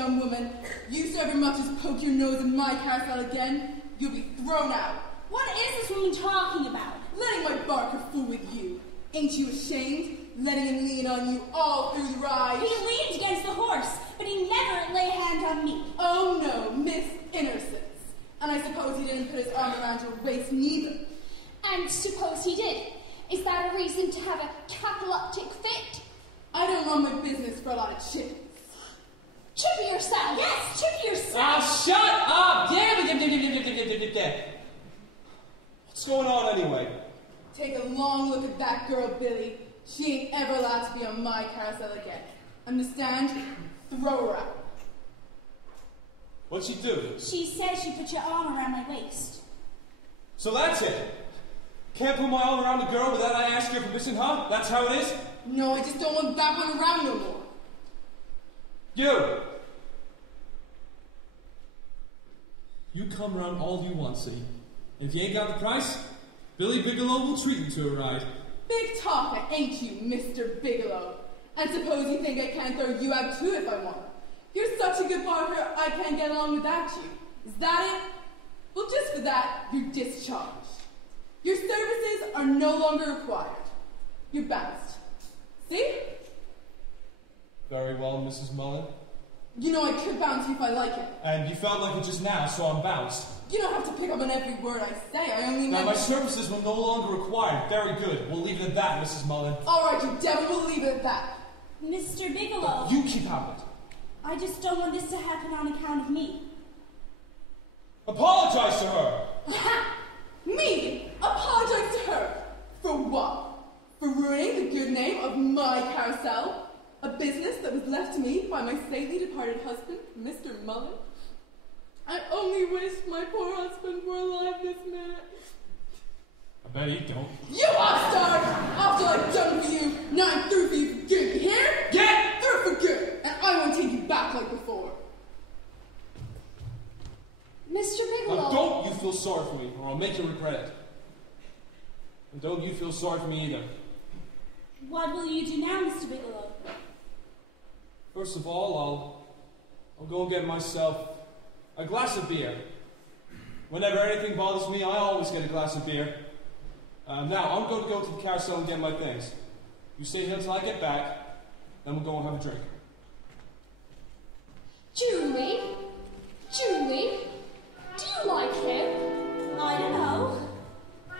young woman, you so much as poke your nose in my carousel again, you'll be thrown out. What is this woman talking about? Letting my barker fool with you. Ain't you ashamed? Letting him lean on you all through the ride. He leaned against the horse, but he never lay a hand on me. Oh no, Miss Innocence. And I suppose he didn't put his arm around your waist neither. And suppose he did. Is that a reason to have a cataleptic fit? I don't run my business for a lot of chickens. Chippy yourself. Yes, chippy yourself. Ah, shut up! Yeah. What's going on anyway? Take a long look at that girl, Billy. She ain't ever allowed to be on my carousel again. Understand? Throw her out. What'd she do? She said she put your arm around my waist. So that's it? Can't put my arm around a girl without I ask your permission, huh? That's how it is? No, I just don't want that one around no more. You come around all you want, see? If you ain't got the price, Billy Bigelow will treat you to a ride. Big talker, ain't you, Mr. Bigelow? And suppose you think I can't throw you out too if I want. You're such a good barker, I can't get along without you. Is that it? Well, just for that, you're discharged. Your services are no longer required. You're bounced. See? Very well, Mrs. Mullen. You know I could bounce you if I like it. And you felt like it just now, so I'm bounced. You don't have to pick up on every word I say. I only Now, my services were no longer required. Very good. We'll leave it at that, Mrs. Mullen. All right, you devil. We'll leave it at that. Mr. Bigelow. You keep out of it. I just don't want this to happen on account of me. Apologize to her. Me? Apologize to her? For what? For ruining the good name of my carousel? A business that was left to me by my lately departed husband, Mr. Mullen? I only wish my poor husband were alive this minute. I bet he don't. You upstart! After I've done for you, now I'm through for you for good, you hear? Get through for good, and I won't take you back like before. Mr. Bigelow. Now don't you feel sorry for me, or I'll make you regret it. And don't you feel sorry for me either. What will you do now, Mr. Bigelow? First of all, I'll go and get myself a glass of beer. Whenever anything bothers me, I always get a glass of beer. Now, I'm going to go to the carousel and get my things. You stay here until I get back, then we'll go and have a drink. Julie? Julie? Do you like him? I don't know.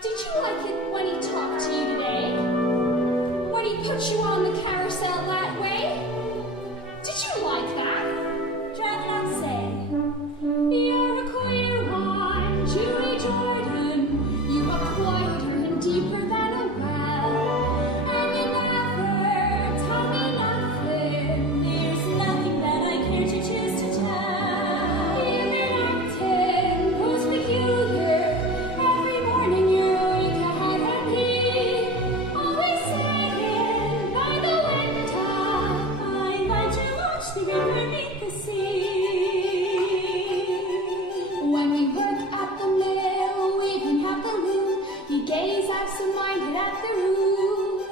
Did you like it when he talked to you today? When he put you on the carousel that way? Did you like that? Rather not say. You're a queer one, Julie Jordan. You are quieter and deeper than a well. And you never tell me nothing. There's nothing that I care to choose to tell. You've been acting most peculiar. Every morning you're a week ahead of me. Always sitting by the window. I like to watch the river meet the sea. When we work at the mill, we can have the loom. You gaze absent-minded at the roof,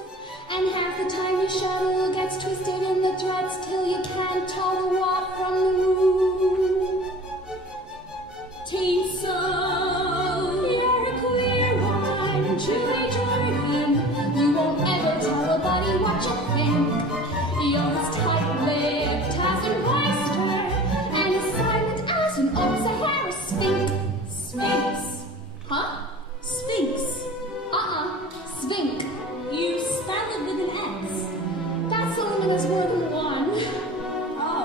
and half the time your shuttle gets twisted in the threads till you can't tell the walk from the roof. Teen soul, you're a queer one, Julie Jordan. You won't ever tell a buddy what you think. You're as tight-lipped as an oyster, and as silent as an old Sahara sphinx. Sphinx. Huh? Sphinx. Sphinx. You spell it with an X. That's the one that's more than one. Oh.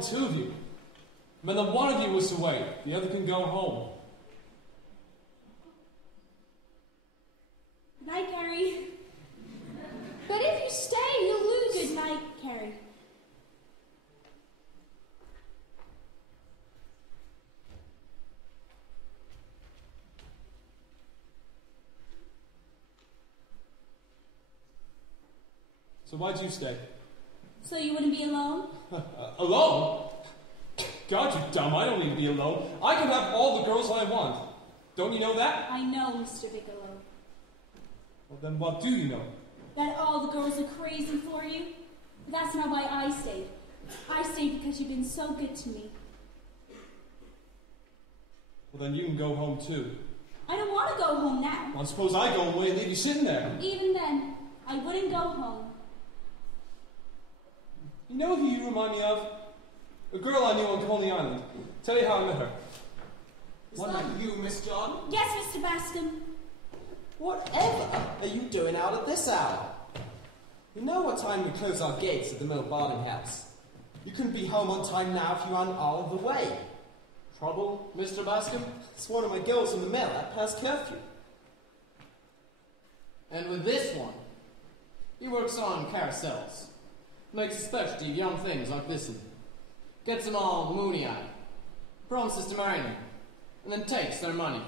the two of you. When the one of you is away, the other can go home. Good night, Carrie. But if you stay, you'll lose. Good night, Carrie. So why'd you stay? So you wouldn't be alone? Alone? God, you're dumb. I don't need to be alone. I can have all the girls I want. Don't you know that? I know, Mr. Bigelow. Well, then what do you know? That all the girls are crazy for you? That's not why I stayed. I stayed because you've been so good to me. Well, then you can go home too. I don't want to go home now. Well, suppose I go away and leave you sitting there. Even then, I wouldn't go home. You know who you remind me of? A girl I knew on Coney Island. Tell you how I met her. Is that you, Miss John? Yes, Mr. Bustin. Whatever are you doing out at this hour? You know what time we close our gates at the mill boarding house. You couldn't be home on time now if you aren't all of the way. Trouble, Mr. Bascom? It's one of my girls in the mill at past curfew. And with this one, he works on carousels. Makes a specialty of young things like this one. Gets them all moony-eyed. Promises to marry them. And then takes their money.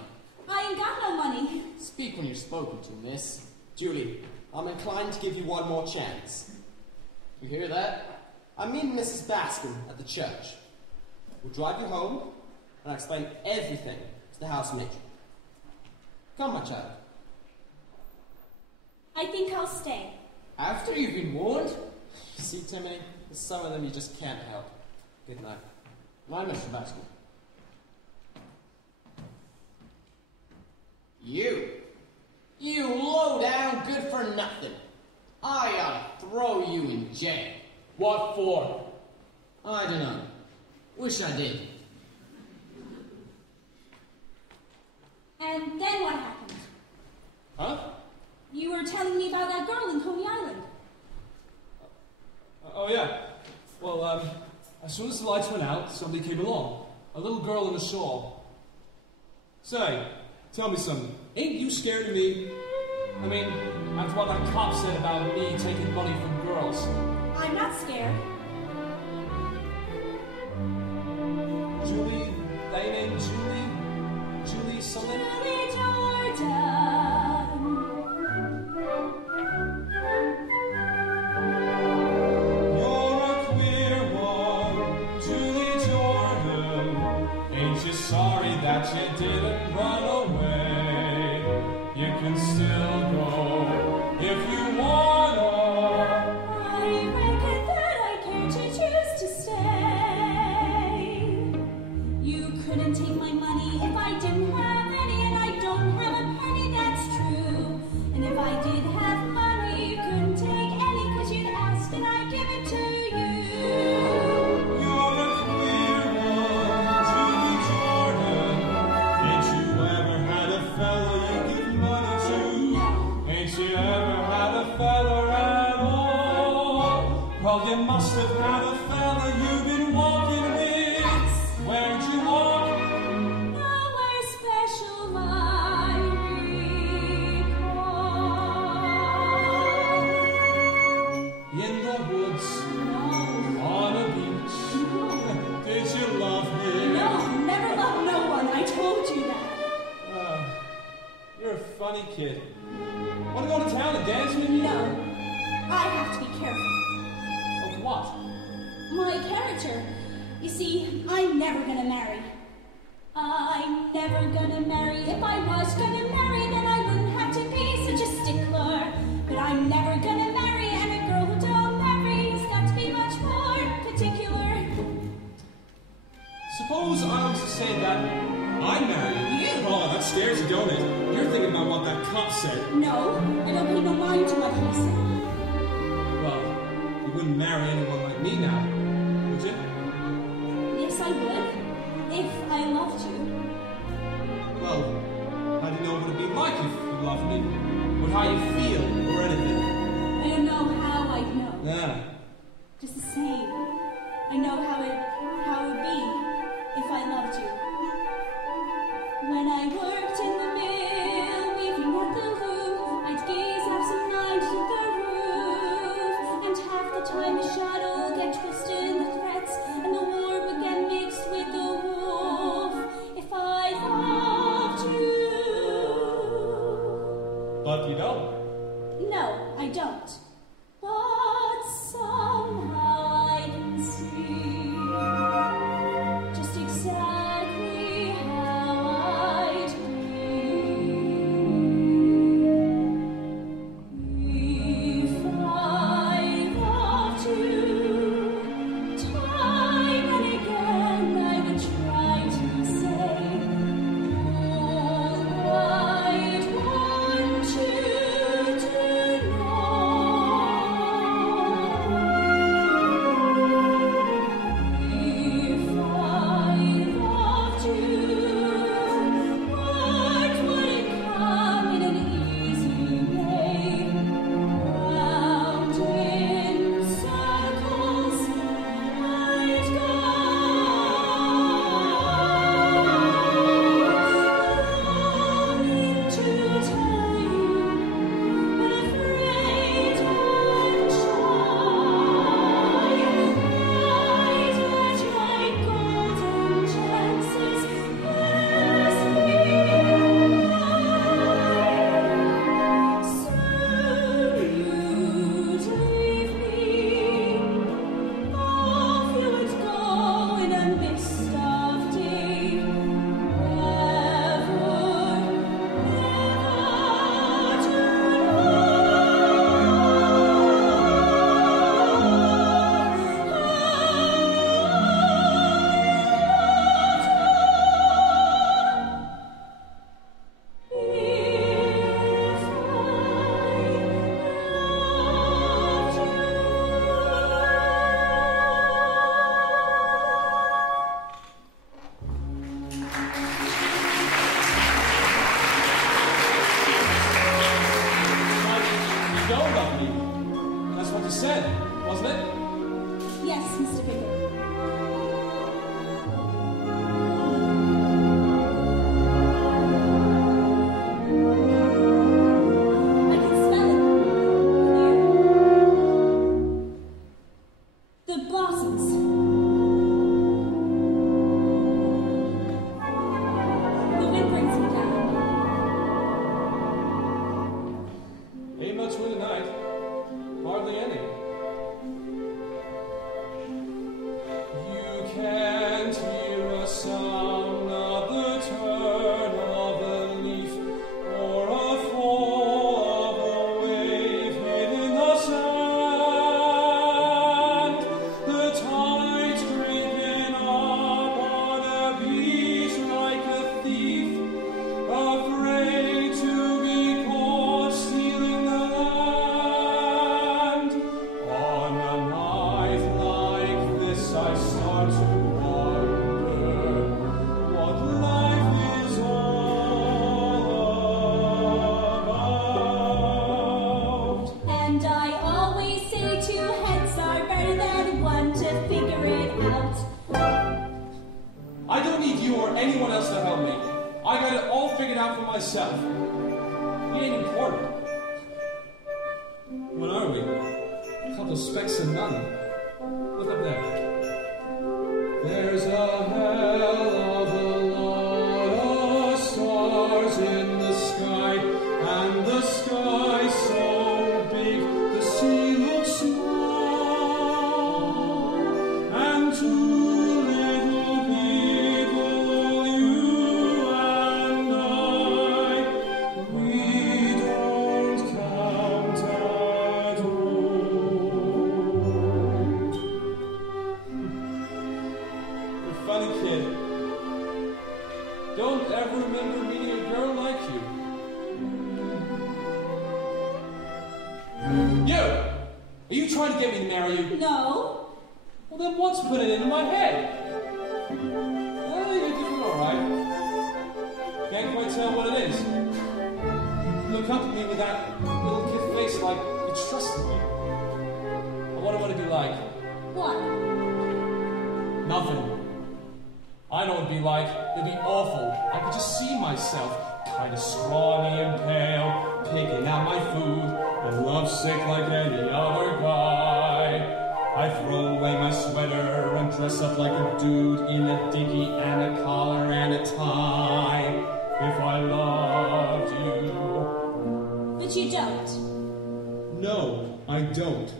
I ain't got no money. Speak when you're spoken to, miss. Julie, I'm inclined to give you one more chance. You hear that? I'm meeting Mrs. Bascom at the church. We'll drive you home, and I'll explain everything to the house matron. Come, my child. I think I'll stay. After you've been warned? See, Timmy, there's some of them you just can't help. Good night. Why, Mr. Bascom? You low-down good-for-nothing. I ought to throw you in jail. What for? I don't know. Wish I did. And then what happened? Huh? You were telling me about that girl in Coney Island. Oh, yeah. Well, as soon as the lights went out, somebody came along. A little girl in a shawl. Say, tell me something. Ain't you scared of me? I mean, after what that cop said about me taking money from girls. I'm not scared. Julie, they named Julie? Julie something? Julie Jordan. You're a queer one, Julie Jordan. Ain't you sorry that you didn't run away? You can still go if you wanna. I reckon that I care to choose to stay. You couldn't take my money if I didn't have any, and I don't have a penny, that's true. And if I did have money, you couldn't take any, 'cause you'd ask and I'd give it to you. You're a queer one, Julie Jordan. Ain't you ever had a fella you give money to? Ain't you ever had a fella at all? Well, you must have had a fella you've been walking with. Yes. Where'd you walk? Nowhere special I recall. In the woods, No. on a beach. Did you love him? No, never loved no one, I told you that. You're a funny kid. Want to go to town and dance with me? No, I have to be careful. Of what? My character. You see, I'm never gonna marry. I'm never gonna marry. If I was gonna marry, then I wouldn't have to be such a stickler. But I'm never gonna marry, and a girl who don't marry's got to be much more particular. Suppose I was to say that I'm married. Oh, that scares you, don't it? You're thinking about what that cop said. No, I don't pay no mind to what he said. Well, you wouldn't marry anyone like me now, would you? Yes, I would, if I loved you. Well, how do you know what it'd be like if you loved me? Or how you feel, or anything? I don't know how I'd know. Nah. Just the same. I know how it would be if I loved you. When I worked in the mill, weaving at the loom, I'd gaze absent-minded at the roof, and half the time the shuttle get twisted in the threads, and the warp would get mixed with the woof. If I loved you. But you don't. No, I don't. But somehow I can see just exactly how I'd be if I loved you. Time and again I would try to say all I'd want you to myself. We ain't important. What are we? A couple specks and none. Look up there. There's a hell of a lot of stars in the sky, and the sky so big the sea looks small, and two little people, you and I, we don't count at all. You're a funny kid. Don't ever remember meeting a girl like you. You! Are you trying to get me to marry you? No. Well, then what's putting it in my head? Well, you're doing all right. Can't quite tell what it is. You look up at me with that little kid face like you trusted me. I wonder what it'd be like. What? Nothing. I know what it'd be like. It'd be awful. I could just see myself, kind of scrawny and pale, picking out my food, and lovesick like any other guy. I throw away my sweater and dress up like a dude in a dinky and a collar and a tie. If I loved you. But you don't. No, I don't.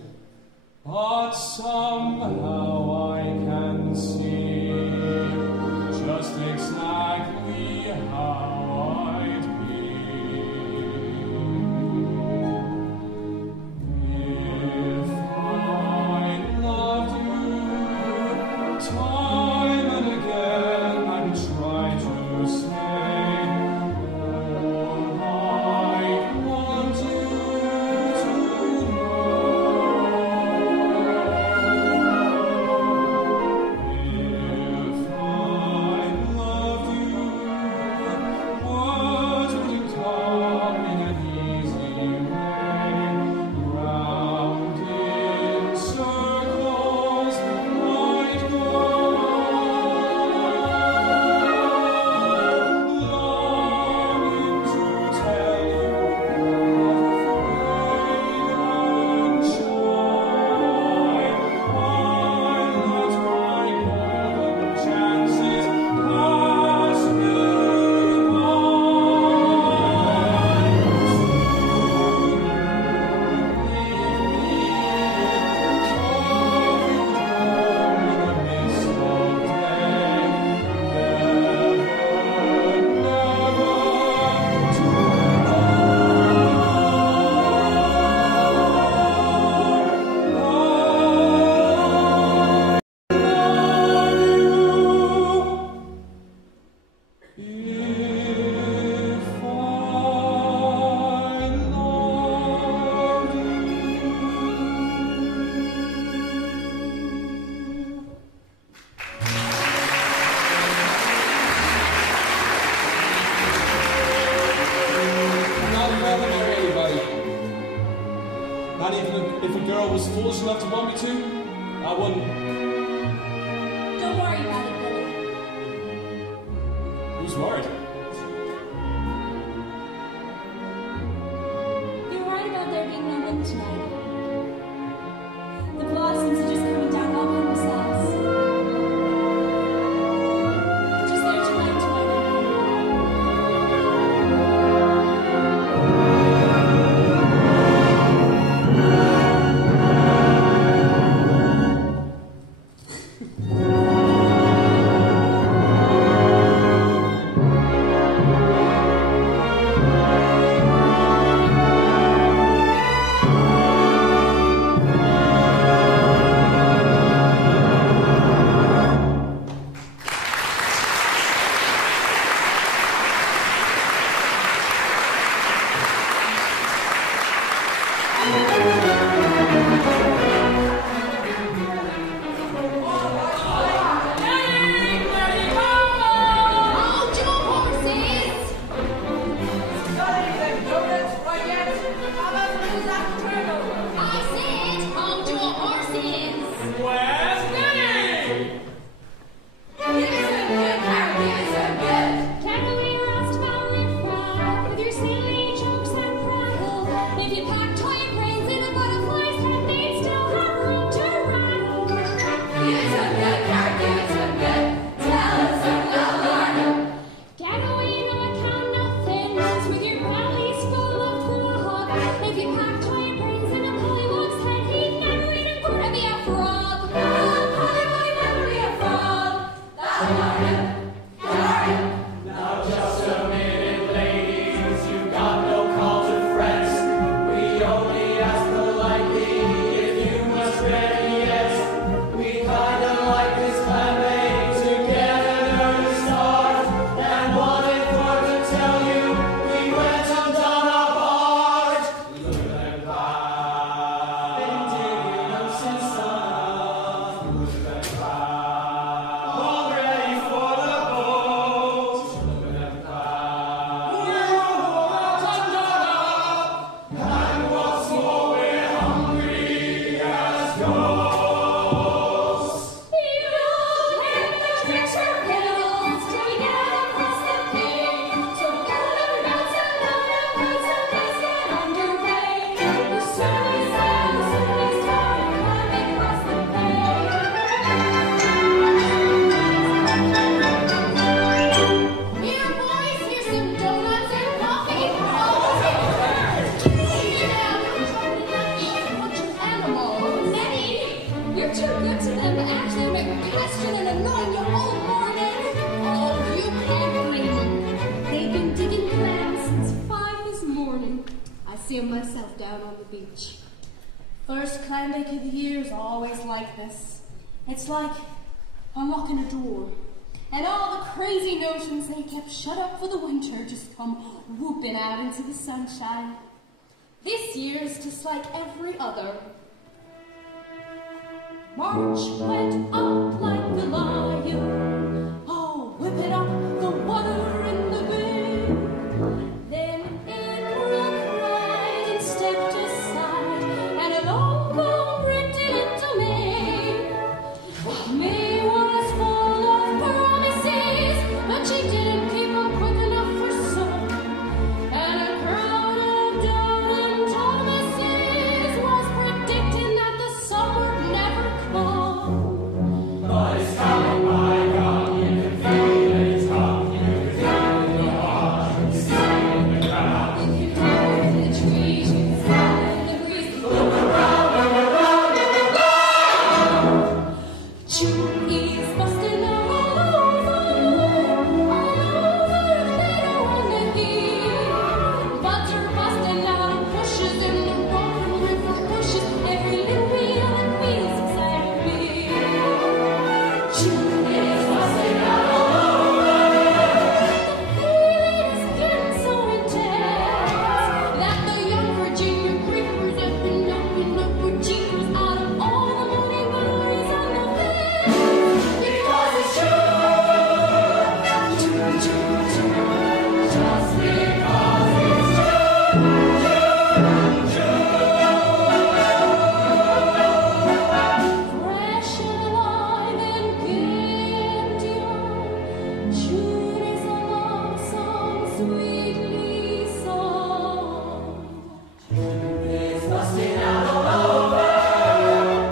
But somehow I can see just exactly how I'd be if I loved you. Time and again I would try to say all I want you to know. If I loved you, words wouldn't come in an easy way. Round in circles might go, longing to tell you, afraid and shy. I let my golden chances pass me I'm not gonna marry anybody. Not even if a girl was foolish enough to want me to, I wouldn't. Don't worry about it, Billy. Who's worried? You're right about there being no wind tonight. The blossoms are just coming down all by themselves. Just there tonight to my myself down on the beach. First Clambake of the year is always like this. It's like unlocking a door, and all the crazy notions they kept shut up for the winter just come whooping out into the sunshine. This year is just like every other. March went up like the lion, oh, whipping up the water in the bay. Then April cried and stepped aside, and a long bow ripped into May. May was full of promises, but she didn't keep them quick enough for some. And a crowd of Dylan Thomases was predicting that the summer never come. But it's coming, my God, you can feel it's coming. You can feel it in the heart, you see it in the crowd. You can feel it in the trees, you can feel it in the breeze. Look around, look around, look around. June is busting all over, later on the hill. Buds are busting out of bushes in the roaring river bushes. Every little wheel that wheels inside of me. June is busting out all over. The feeling is getting so intense that the young Virginia creepers have been knocking up her jeepers out of all the morning glories on the fence. Because it's true. June, June, June. Just because it's Fresh and alive and gay and young, June is a love song sweetly sung. It's busting out all over.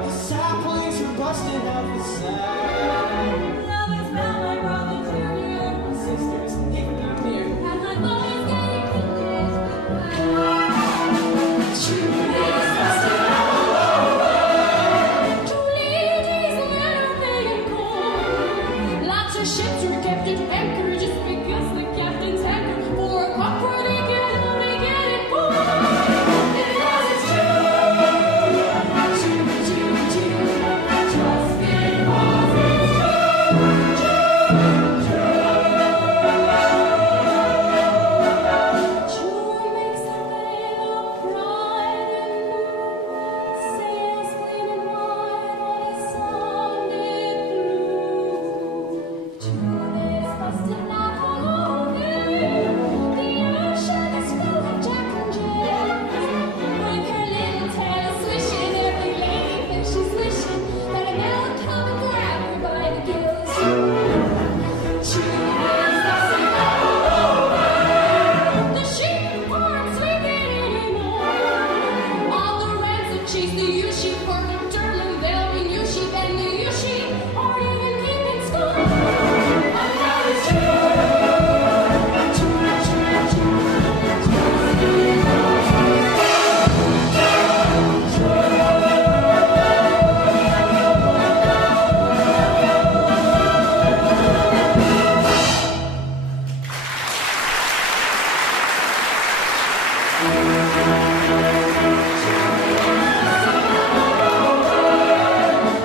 The saplings are busting out the sand. Love is found my brother Junior, Sisters, even down here. and my body's getting connected. June is busting out all over. Two ladies men are paying court. Lots of ships were kept at anchor just because the captain's anchor for a cup where they get only get it poured. Because it's true. June, June, June. Just because it's June makes the bay look bright and blue. Sails gleaming wide on a sunlit blue. June is busting out all over. The ocean is full of Jack and Jill. With her little tail swishing, every lady thinks she's wishing that a man would come and grab her by the gills. June is busting out all over. The sheep aren't sleeping anymore. All the rats that chase the U-sheep are determined they'll be U-sheep, and the U-sheep aren't even keeping score. And that is true.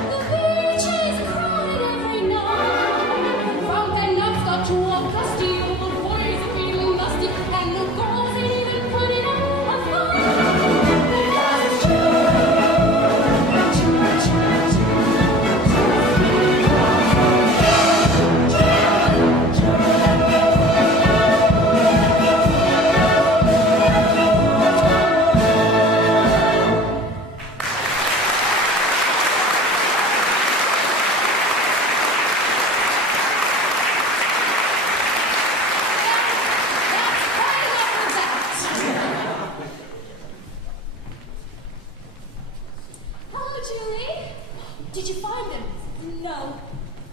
The beach is crowded every night. From Penobscot to Augusta, all the boys are feeling lusty, and the girls ain't even putting up a fight. Because it's true. That's quite enough of that. Hello, Julie. Did you find him? No.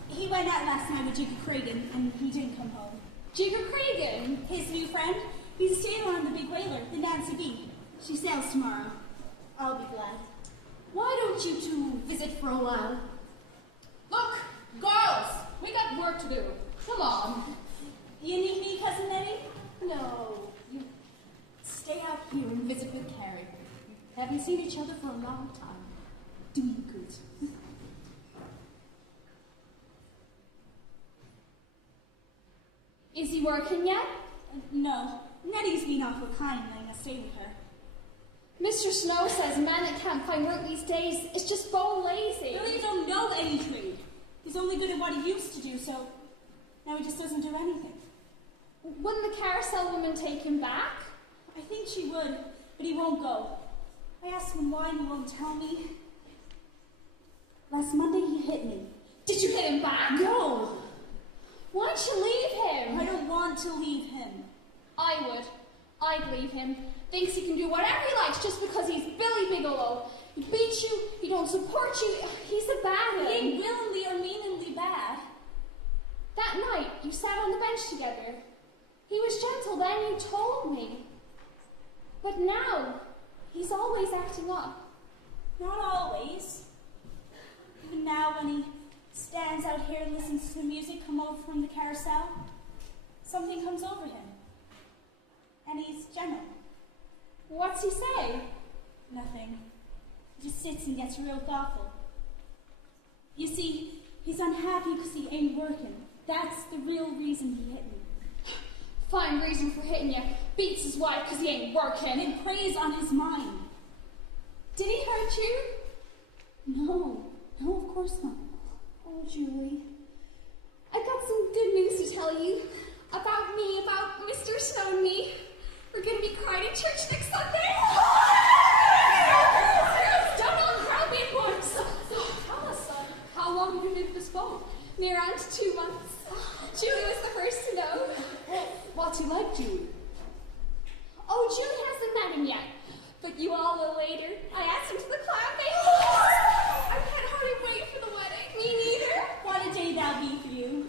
He went out last night with Jacob Cragen, and he didn't come home. Jacob Cragen. His new friend, he's a sailor on the big whaler, the Nancy B. She sails tomorrow. I'll be glad. Why don't you two visit for a while? Look, girls, we got work to do. Come on. You need me, Cousin Nettie? No, you stay out here and visit with Carrie. Haven't seen each other for a long time. Doing good. Is he working yet? No. Nettie's been awful kind letting us stay with her. Mr. Snow says a man that can't find work these days is just bone lazy. Billy don't know any trade. He's only good at what he used to do, so now he just doesn't do anything. Wouldn't the carousel woman take him back? I think she would, but he won't go. I asked him why and he won't tell me. Last Monday he hit me. Did you hit him back? No! Why'd you leave him? I don't want to leave him. I would. I'd leave him. Thinks he can do whatever he likes just because he's Billy Bigelow. He beats you, he don't support you, he's a bad one. He ain't willingly or meaningly bad. That night, you sat on the bench together. He was gentle then, you told me. But now, he's always acting up. Not always. Even now when he stands out here and listens to the music come over from the carousel, something comes over him. And he's gentle. What's he say? Nothing. He just sits and gets real thoughtful. You see, he's unhappy because he ain't working. That's the real reason he hit me. Fine reason for hitting you. Beats his wife because he ain't working. It preys on his mind. Did he hurt you? No. No, of course not. Oh, Julie. I got some good news to tell you. About me, about Mr. Snow and me. We're going to be crying in church next Sunday. Girls, don't all crowd me at once. So tell us, son, how long have you been postponed? Near on to 2 months. Julie was the first to know. What's he like, Julie? Oh, Julie hasn't met him yet. But you all will later. I asked him to the Clambake. I can't hardly wait for the wedding. Me neither. What a day that'll be for you.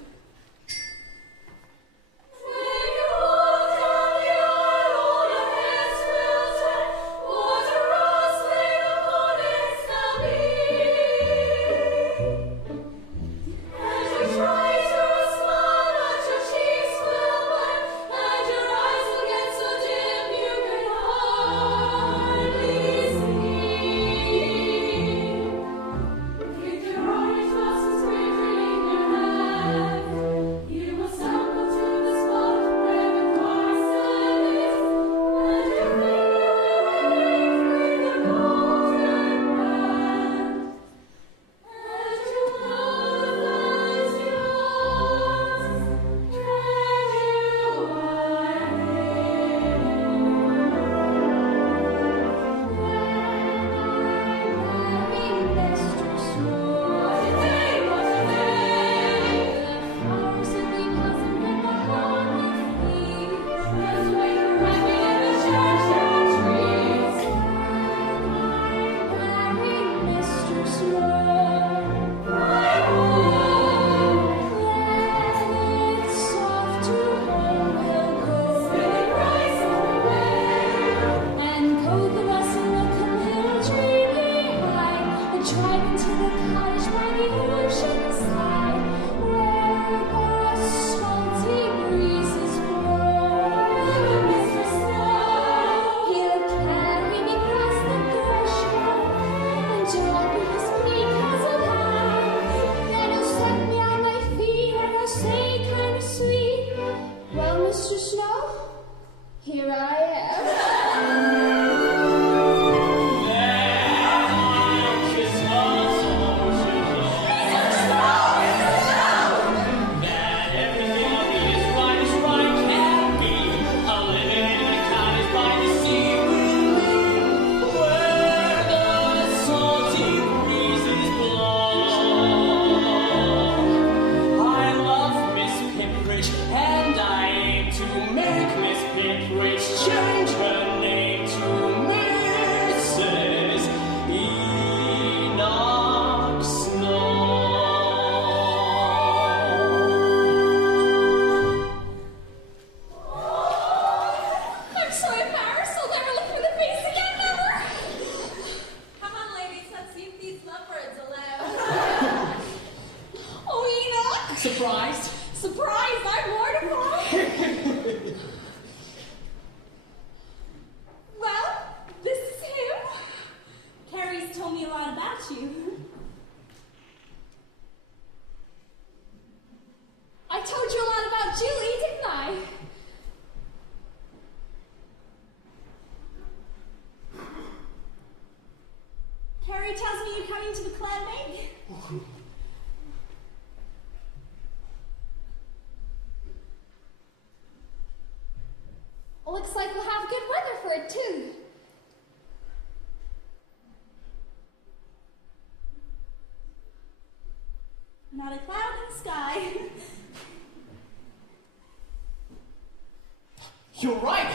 You're right.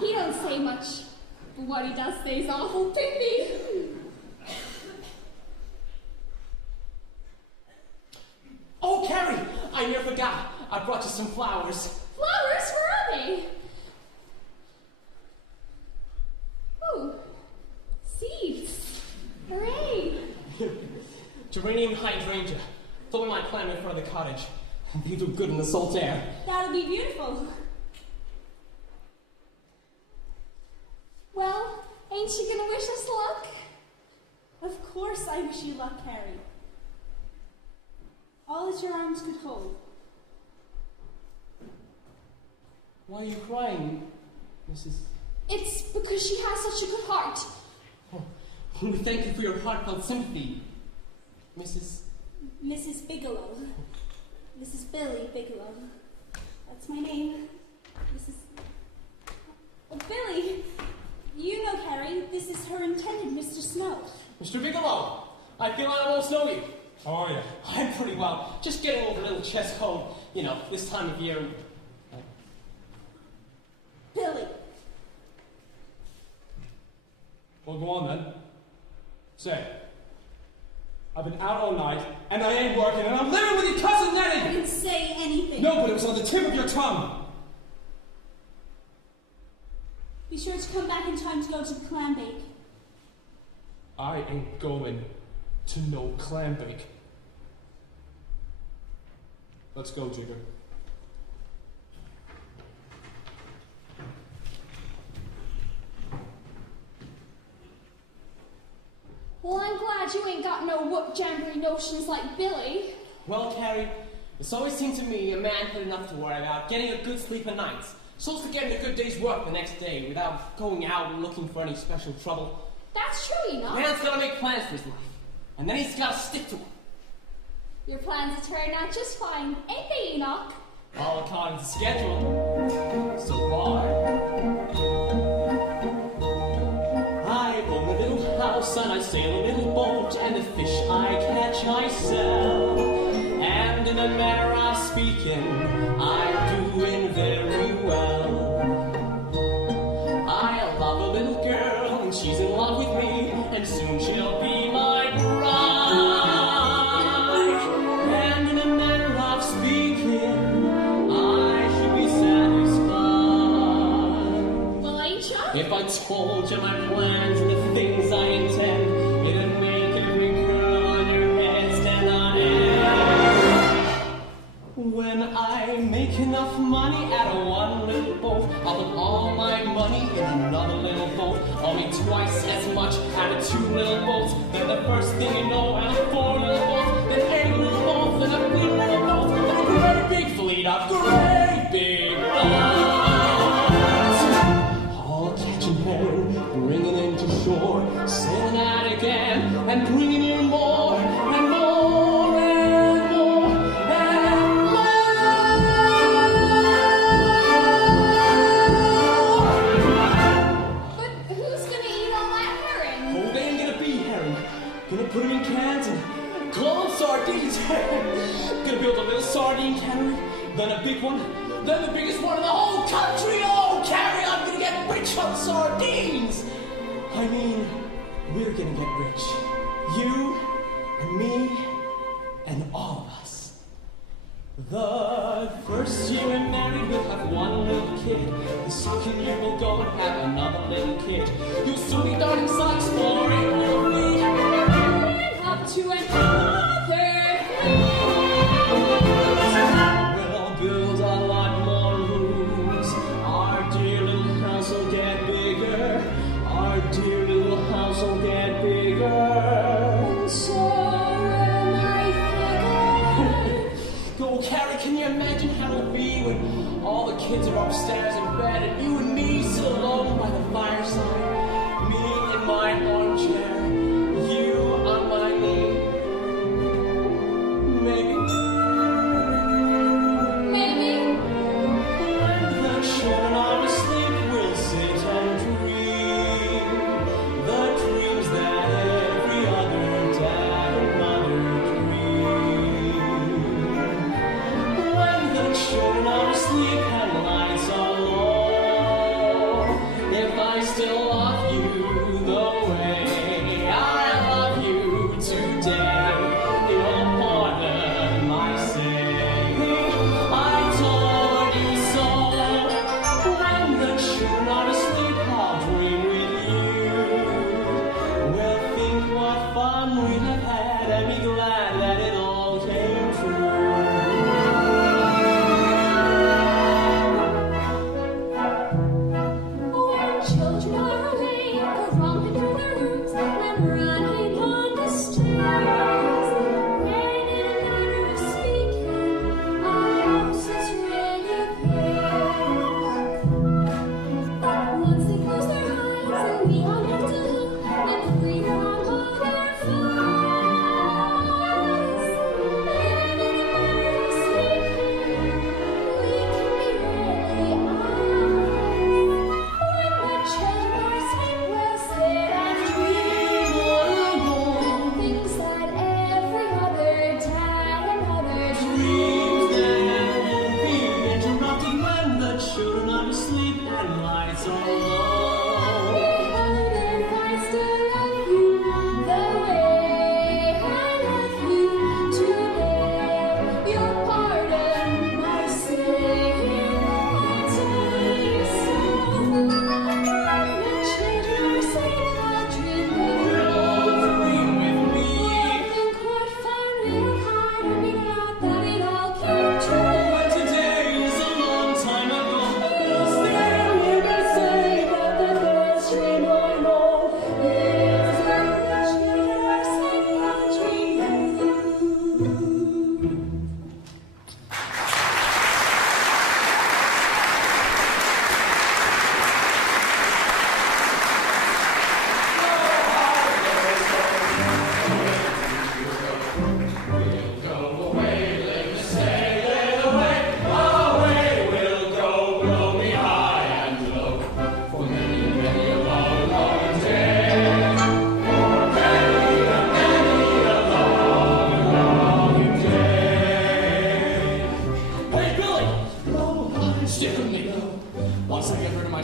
He don't say much, but what he does say is awful pithy. Oh, Carrie, I near forgot. I brought you some flowers. Flowers? Where are they? Oh, seeds. Hooray! Geranium hydrangea. Thought we might plant them in front of the cottage. They do good in the salt air. That'll be beautiful. Well, ain't you gonna wish us luck? Of course I wish you luck, Carrie. All that your arms could hold. Why are you crying, Mrs.? It's because she has such a good heart. Oh, we thank you for your heartfelt sympathy, Mrs. Bigelow. Mrs. Billy Bigelow. That's my name. Oh, Billy, you know Carrie. This is her intended, Mr. Snow. Mr. Bigelow, I feel I almost know you. How are you? I'm pretty well. Just getting over a little chest cold, you know, this time of year. Billy. Well, go on then. Say. I've been out all night, and I ain't working, and I'm living with your cousin Nettie! I didn't say anything. No, but it was on the tip of your tongue. Be sure to come back in time to go to the Clambake. I ain't going to no Clambake. Let's go, Jigger. Well, I'm glad you ain't got no whoop jamboree notions like Billy. Well, Carrie, it's always seemed to me a man had enough to worry about, getting a good sleep at nights, so as to get a good day's work the next day without going out and looking for any special trouble. That's true, Enoch. Man's gotta make plans for his life, and then he's gotta stick to them. Your plans have turned out just fine, ain't they, Enoch? All according to schedule. So far. I own a little house and I sail a little boat, and the fish I catch I sell. And in a manner of speaking, I'm doing very well. I love a little girl and she's in love with me, and soon she'll be my bride. And in a manner of speaking, I should be satisfied. Well, ain't ya? If I told you my plans and the things I intend, it'd make every curl on your head stand on end. When I make enough money out of one little boat, I'll put all my money in another little boat. I'll make twice as much out of two little boats. Then the first thing you know, out of four little boats, then 8 little boats, then a big little boat, then a great big fleet of great big boats. All catching herring, bringing them to shore, sailing out again, and bringing in more, and more, and more, and more. But who's gonna eat all that herring? Oh, they ain't gonna be herring. Gonna put them in cans and call them sardines. Gonna build a little sardine cannery, then a big one, then the biggest one in the whole country. Oh, Carrie, I'm gonna get rich on sardines. I mean, we're gonna get rich. You and me and all of us. The first year we're married, we'll have one little kid. The second year we'll go and have another little kid. You'll soon be darning socks for it, will we? Up to another We'll build a lot more rooms. Our dear little house will get bigger. Our dear little house will get bigger. and so will my figure. Go, Carrie, can you imagine how it'll be when all the kids are upstairs in bed and you and me sit alone by the fireside? Me in my armchair, you on my knee. Maybe. Maybe. The children are asleep, we'll sit and dream the dreams that every other dad and mother dream. When the children are asleep,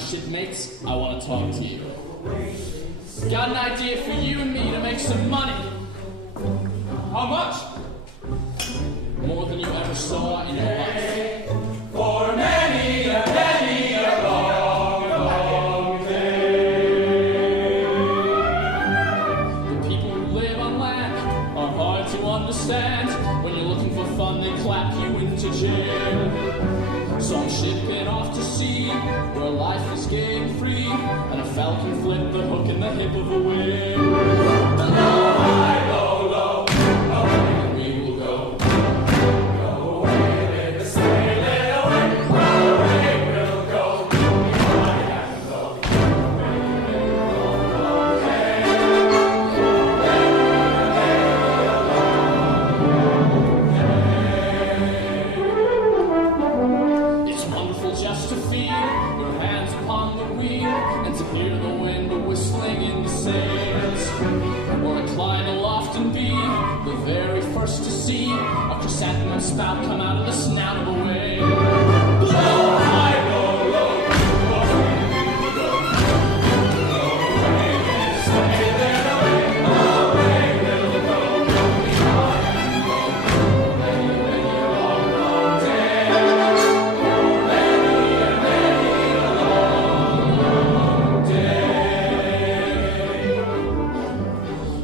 shipmates, I want to talk to you. Got an idea for you and me to make some money. How much? More than you ever saw in your life. For many a long, long day. The people who live on land are hard to understand. When you're looking for fun, they clap you into jail. So I'm shipping off to sea, where life is gay and free, and a falcon flipped the hook in the hip of a whale. Low, high, low, low, away we will go. Go away with the sailing away, away we'll go. I have to go. It's wonderful just to feel your hands upon the wheel, and to hear the wind whistling in the sails. Or to climb aloft and be the very first to see a chrysanthemum spout come out of the snout of a whale. Blow high, blow low, away we will go. Go away with the sailing away, away we'll go. I have to go. Many a long, long day. Many a long, long day.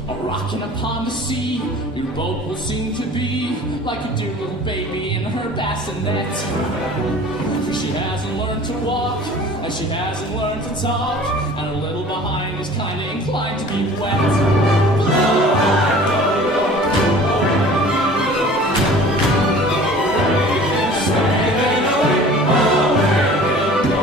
A rocking upon the sea, your boat will seem to be like a dear little baby in her bassinet. For she hasn't learned to walk, and she hasn't learned to talk, and her little behind is kinda inclined to be wet. Blow high, blow low, away we will go. Away with the sailing away, away we'll go.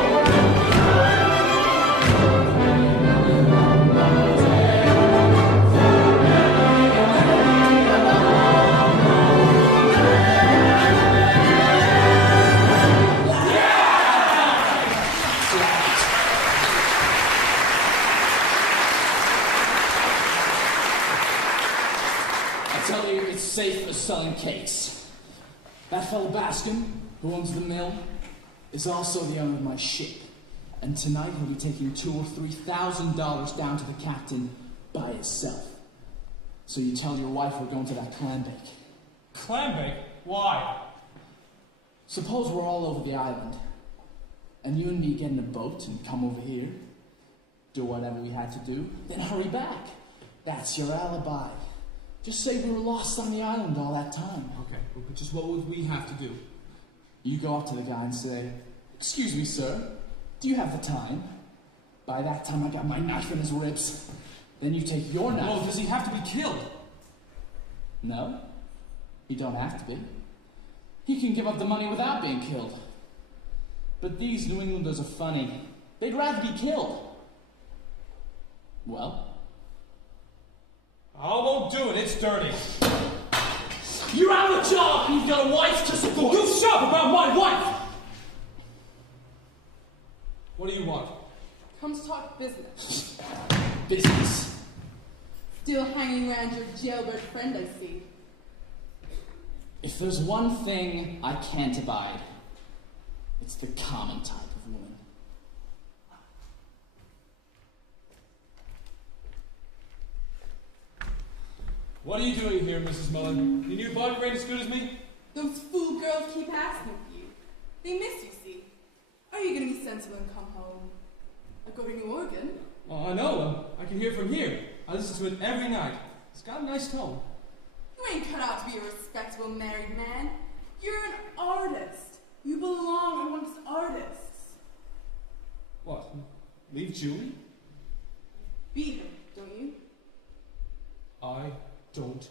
I tell you, it's safe as selling cakes. That fellow Bascom, who owns the mill, is also the owner of my ship. And tonight he'll be taking $2,000 or $3,000 down to the captain by himself. So you tell your wife we're going to that Clambake. Clambake? Why? Suppose we're all over the island, and you and me get in a boat and come over here, do whatever we had to do, then hurry back. That's your alibi. Just say we were lost on the island all that time. Okay, but just what would we have to do? You go up to the guy and say, "Excuse me, sir, do you have the time?" By that time, I got my knife in his ribs. Then you take your knife. Oh, does he have to be killed? No, he don't have to be. He can give up the money without being killed. But these New Englanders are funny. They'd rather be killed. Well? I won't do it, it's dirty. You're out of a job and you've got a wife to support. You shut up about my wife! What do you want? Come to talk business. Business. Still hanging around your jailbird friend, I see. If there's one thing I can't abide, it's the common type of woman. What are you doing here, Mrs. Mullen? Your new boyfriend as good as me? Those fool girls keep asking for you. They miss you, see. Are you going to be sensible and come home? I go to New Organ. Oh, I know. I can hear it from here. I listen to it every night. It's got a nice tone. You ain't cut out to be a respectable married man. You're an artist. You belong amongst artists. What? Leave Julie? Beat him, don't you? I don't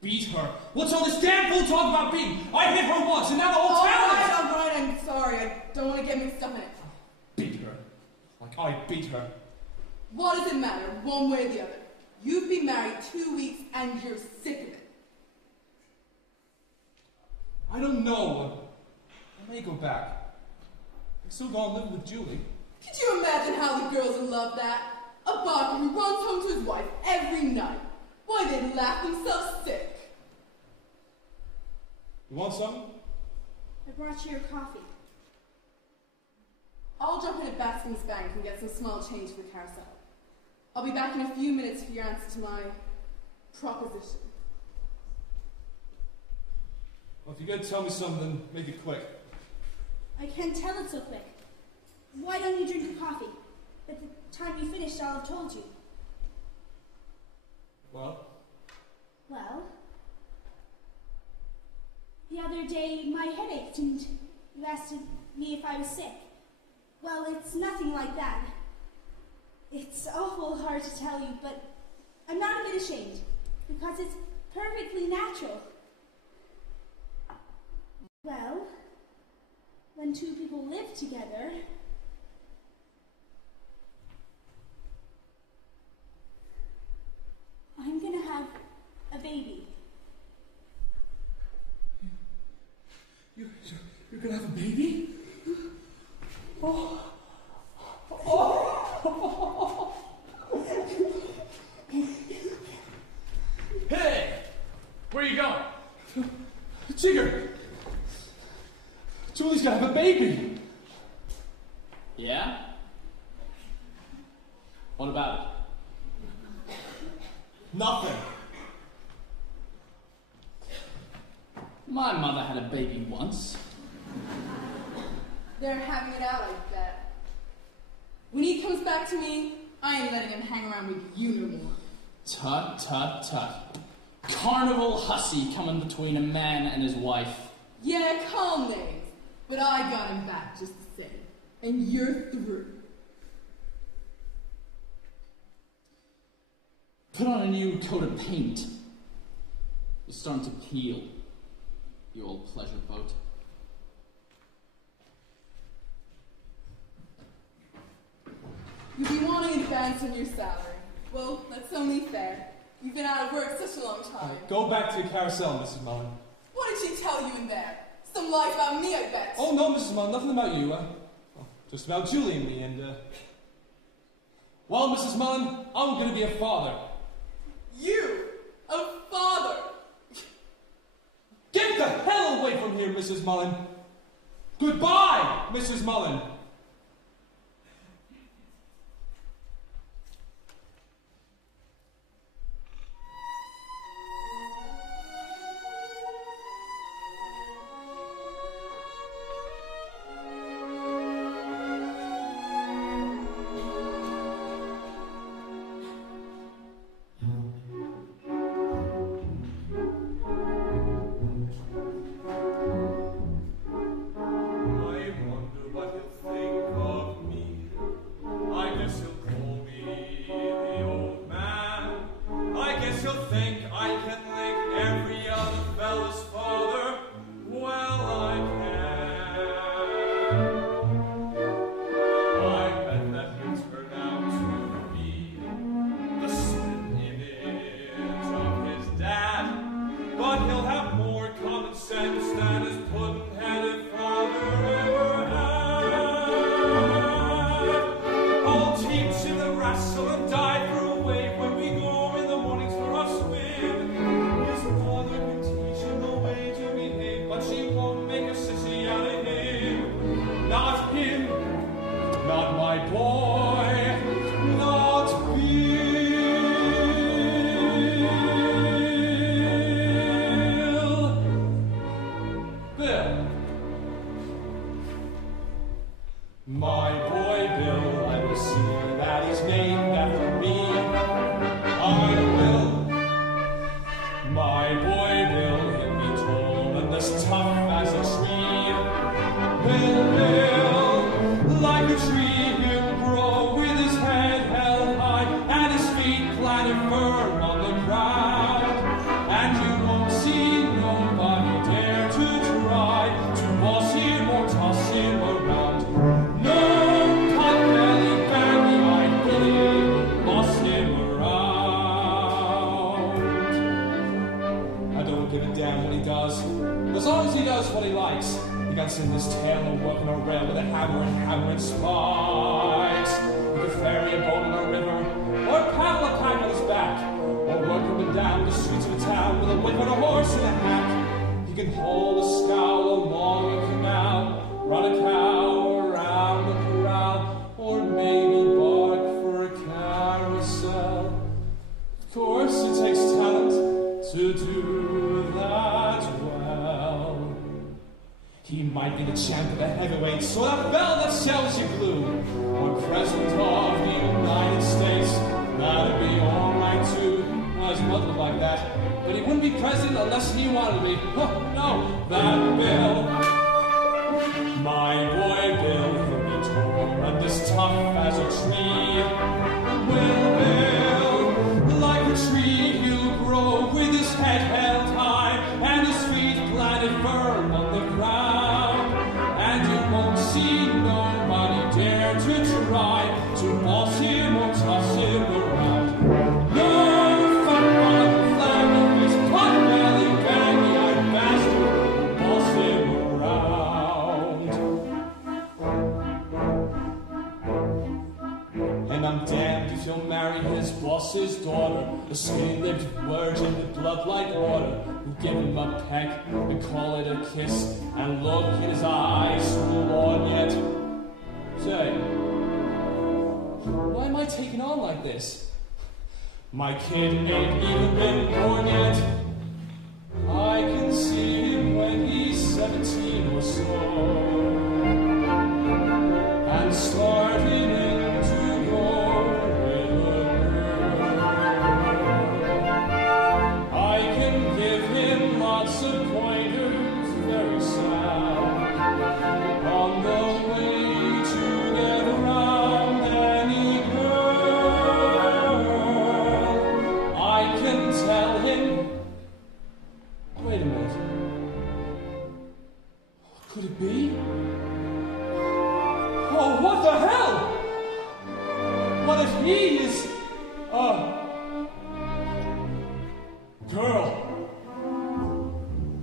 beat her. What's all this damn fool talk about beating? I hit her once and now the whole town is... All right, I'm sorry. I don't want to get mixed up in it. Beat her. Like I beat her. What does it matter, one way or the other? You've been married 2 weeks and you're sick of it. I don't know. I may go back. I still go and live with Julie. Could you imagine how the girls would love that? A barker who runs home to his wife every night. Why, they'd laugh themselves sick. You want something? I brought you your coffee. I'll drop in at Baskin's bank and get some small change for Carousel. I'll be back in a few minutes for your answer to my proposition. Well, if you're gonna tell me something, make it quick. I can't tell it so quick. Why don't you drink your coffee? By the time you finished, I'll have told you. Well? Well, the other day my head ached and you asked me if I was sick. Well, it's nothing like that. It's awful hard to tell you, but I'm not a bit ashamed because it's perfectly natural. Well, when two people live together, I'm gonna have a baby. You're gonna have a baby? Oh. Hey! Where are you going? Jigger! Julie's gonna have a baby! Yeah? What about it? Nothing. My mother had a baby once. They're having it out, I bet. When he comes back to me, I ain't letting him hang around with you no more. Tut, tut, tut. Carnival hussy coming between a man and his wife. Yeah, calm names. But I got him back just the same. And you're through. Put on a new coat of paint. You're starting to peel, you old pleasure boat. You'll be wanting an advance on your salary. Well, that's only fair. You've been out of work such a long time. Go back to your carousel, Mrs. Mullen. What did she tell you in there? Some lies about me, I bet. Oh, no, Mrs. Mullen, nothing about you. Just about Julie and me, and, Well, Mrs. Mullen, I'm gonna be a father. You? A father? Get the hell away from here, Mrs. Mullen. Goodbye, Mrs. Mullen. Hold a scowl along a canal, run a cow around the corral. He might be the champ of the heavyweights, or that bell that sells you glue, or president of the United States. That'd be all right too. His mother looked like that, but he wouldn't be president unless he wanted to be. Oh, no, that Bill, my boy Bill, he'll be tall and as tough as a tree. Will Bill, like a tree, he'll grow with his head held high and his feet planted firm on the ground. And you won't see nobody dare to try to boss him or toss him around. No fun on flabby face, pot belly, baggy-eyed bastard will boss him around. And I'm damned if you'll marry his boss's daughter, a skinny-lipped virgin with blood like water, who give him a peck and call it a kiss, and look in his eyes through on yet. Say, why am I taking on like this? My kid ain't even been born yet. I can see him when he's 17 or so, and starting into your little girl. I can give him lots of pointers, very sound, on the way to get around any girl. I can tell him. Wait a minute. Could it be? Oh, what the hell? What if he is a girl?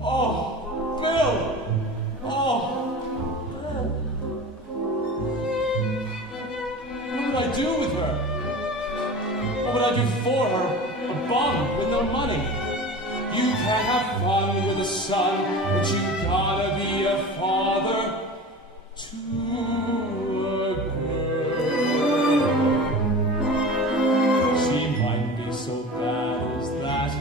Oh, Bill! Oh, what would I do with her? What would I do for her? A bum with no money. You can have fun with a son, but you gotta be a father to a girl. She might be so bad as that,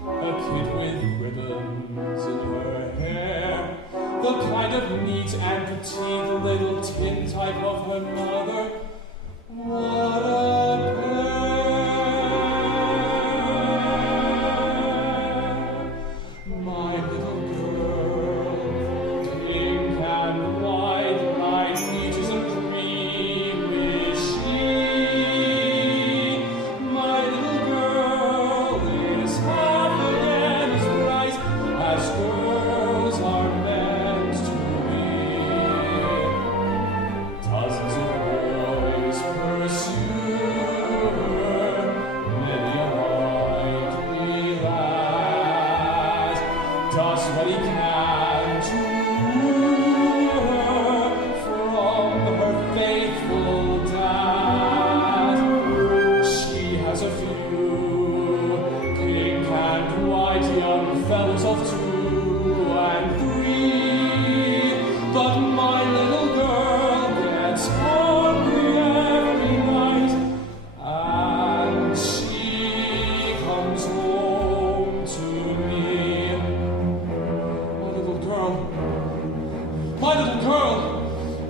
a kid with ribbons in her hair, the kind of neat and petite little tin type of her mother. What a pair! My little girl, pink and white, like peaches and cream is she. My little girl is half again as bright as girls are meant to be. Dozens of boys pursue her, many a likely lad does what he can to woo her from her faithful dad. She has a few pink and white young fellows of 2 and 3, but my little girl gets hungry every night, and she comes home to me. My little girl,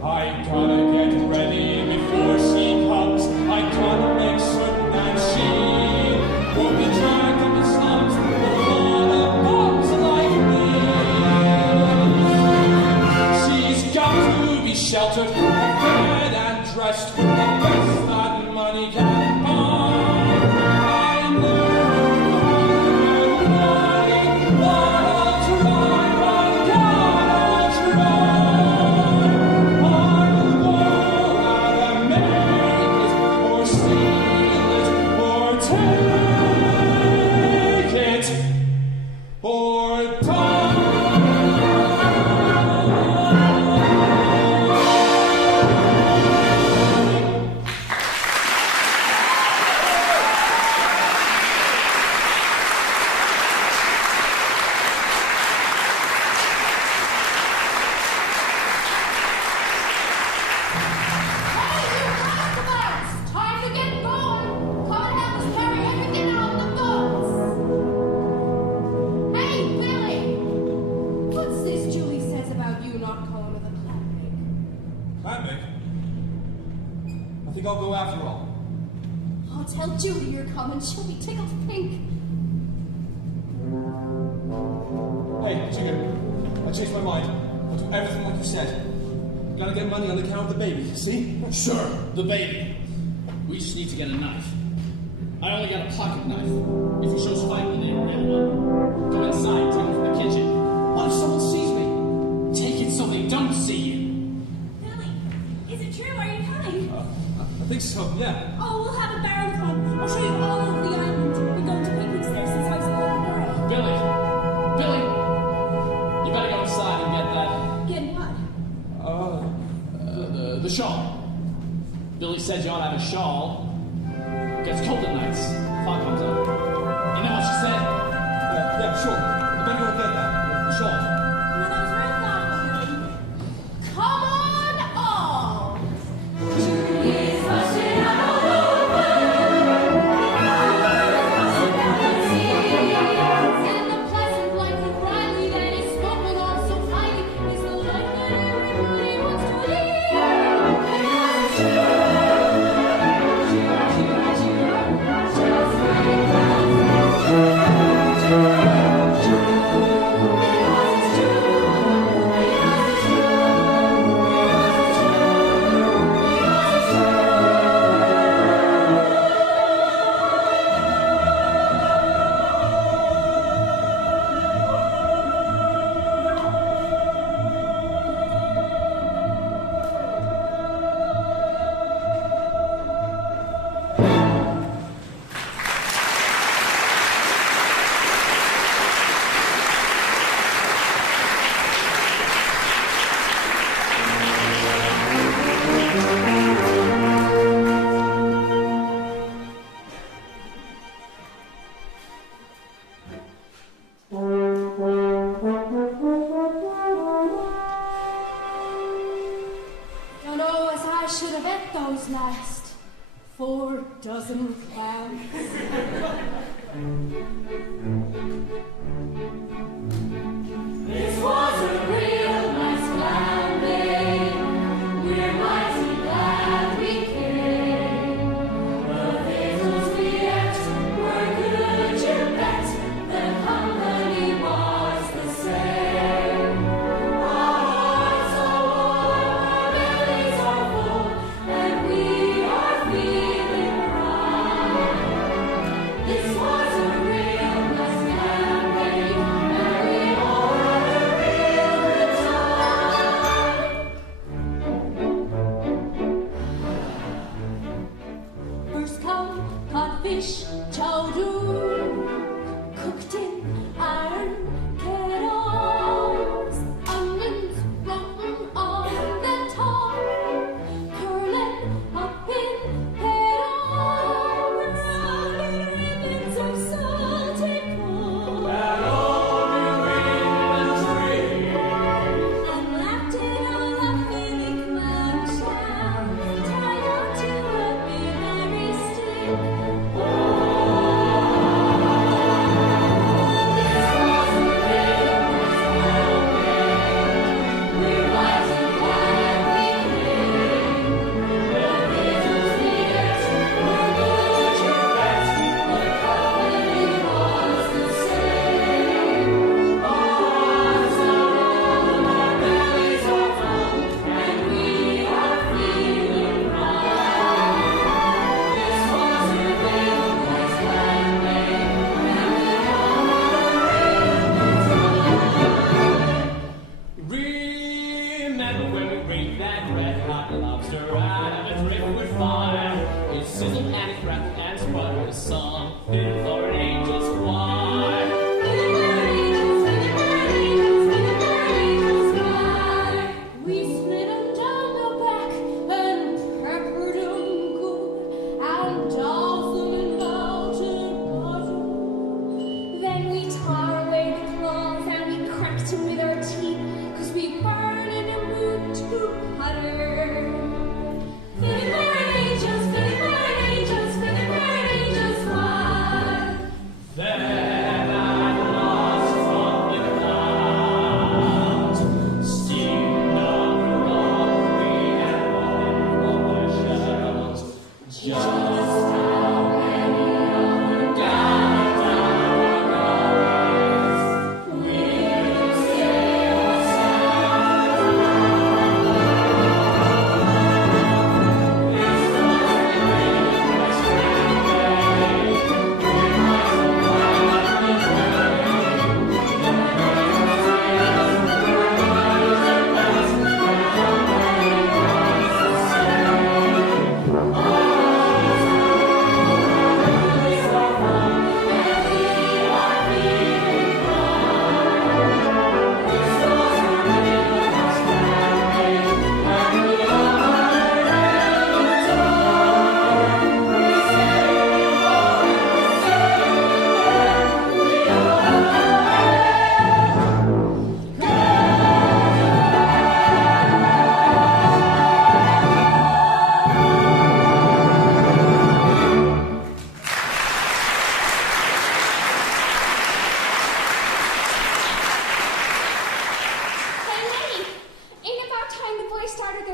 I gotta get ready before she comes. I gotta make certain that she won't be dragged in the slums with a lot of bums like me. She's got to be sheltered, fed and dressed with the best that money can buy. I know money, but I'll try, but God, I'll try. I will go out and make it, or steal it, or take it, or die. Clambake? I think I'll go after all. I'll tell Judy you're coming. She'll be tickled pink. Hey, Jigger, I changed my mind. I'll do everything like you said. Gotta get money on the account of the baby, see? Sure, the baby. We just need to get a knife. I only got a pocket knife. If he shows fight in the neighborhood, get one. Go inside, take him from the kitchen. What if someone sees me? Take it so they don't see you. Billy, is it true? Are you coming? I think so, yeah. Oh, we'll have a barrel fun. I'll show you all over the island. We've been going to picnics there since I was a little girl. Billy, you better go inside and get that. Get what? The shawl. Billy said you ought to have a shawl. Gets cold at nights. Fog comes up. You know what she said? Yeah, sure. I better go get that. The shawl. No, that was very thoughtful, Billy. Come on all! Judy's bustin' all over. And the pleasant life of Riley that is spoken of so highly is the life that everybody wants to lead. Those last 4 dozen clowns. This was a real nice Clambake. We're mighty glad we came. The victuals we ate were good, you bet. The company was the same. Our hearts are warm, our bellies are full, and we are feeling pride. This was a real nice Clambake, and we all had a real good time. First come codfish chowder, cooked in iron kettles, onions floating on the top, curling up in petals, rounded ribbons of salted corn, That all new in the tree. and lapped it all up in a clamshell, tied onto a blueberry stick. Remember when we bring that red hot lobster out of a driftwood fire? It sizzled and it crackled and sputtered a song fit for an angel's choir. We split 'em down the back and peppered 'em good and doused 'em in melted butter. Then we tore away the claws and we cracked 'em with our teeth 'cause we burned in a mood to putter. Fitting for an angel's choir.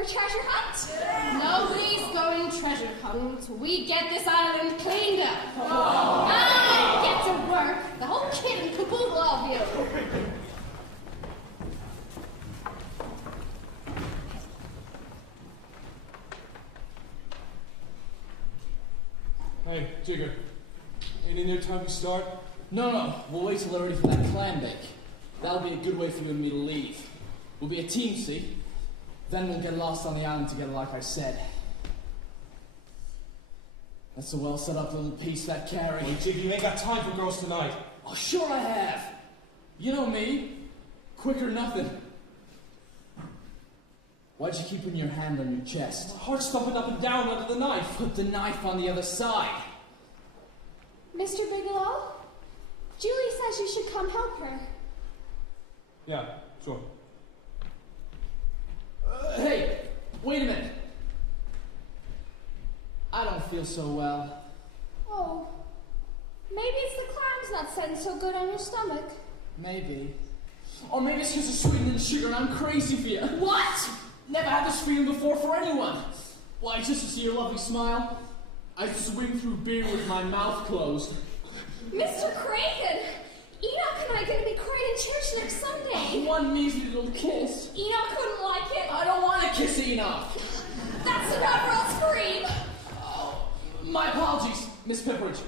treasure hunt? Nobody's going treasure hunt. We get this island cleaned up. I get to work. The whole kit and caboodle of you. Hey, Jigger. Ain't in there time to start? No. We'll wait till they're ready for that Clambake. That'll be a good way for you and me to leave. We'll be a team, see? Then we'll get lost on the island together, like I said. That's a well set up little piece, that Carrie. Hey, Jigger, you ain't got time for girls tonight. Oh, sure I have. You know me. Quick or nothing. Why'd you keep putting your hand on your chest? My heart's thumping up and down under the knife. Put the knife on the other side. Mr. Bigelow, Julie says you should come help her. Yeah, sure. Hey, wait a minute. I don't feel so well. Oh, maybe it's the clams not setting so good on your stomach. Maybe. Or maybe it's because of sweetening and sugar and I'm crazy for you. What? Never had this feeling before for anyone. Why, just to see your lovely smile, I swim through beer with my mouth closed. Mr. Cragen, Enoch and I are going to be crying in church next Sunday. One measly little kiss. Enoch couldn't like it. I don't want to kiss Enoch. That's the I'll scream. Oh, my apologies, Miss Pipperidge.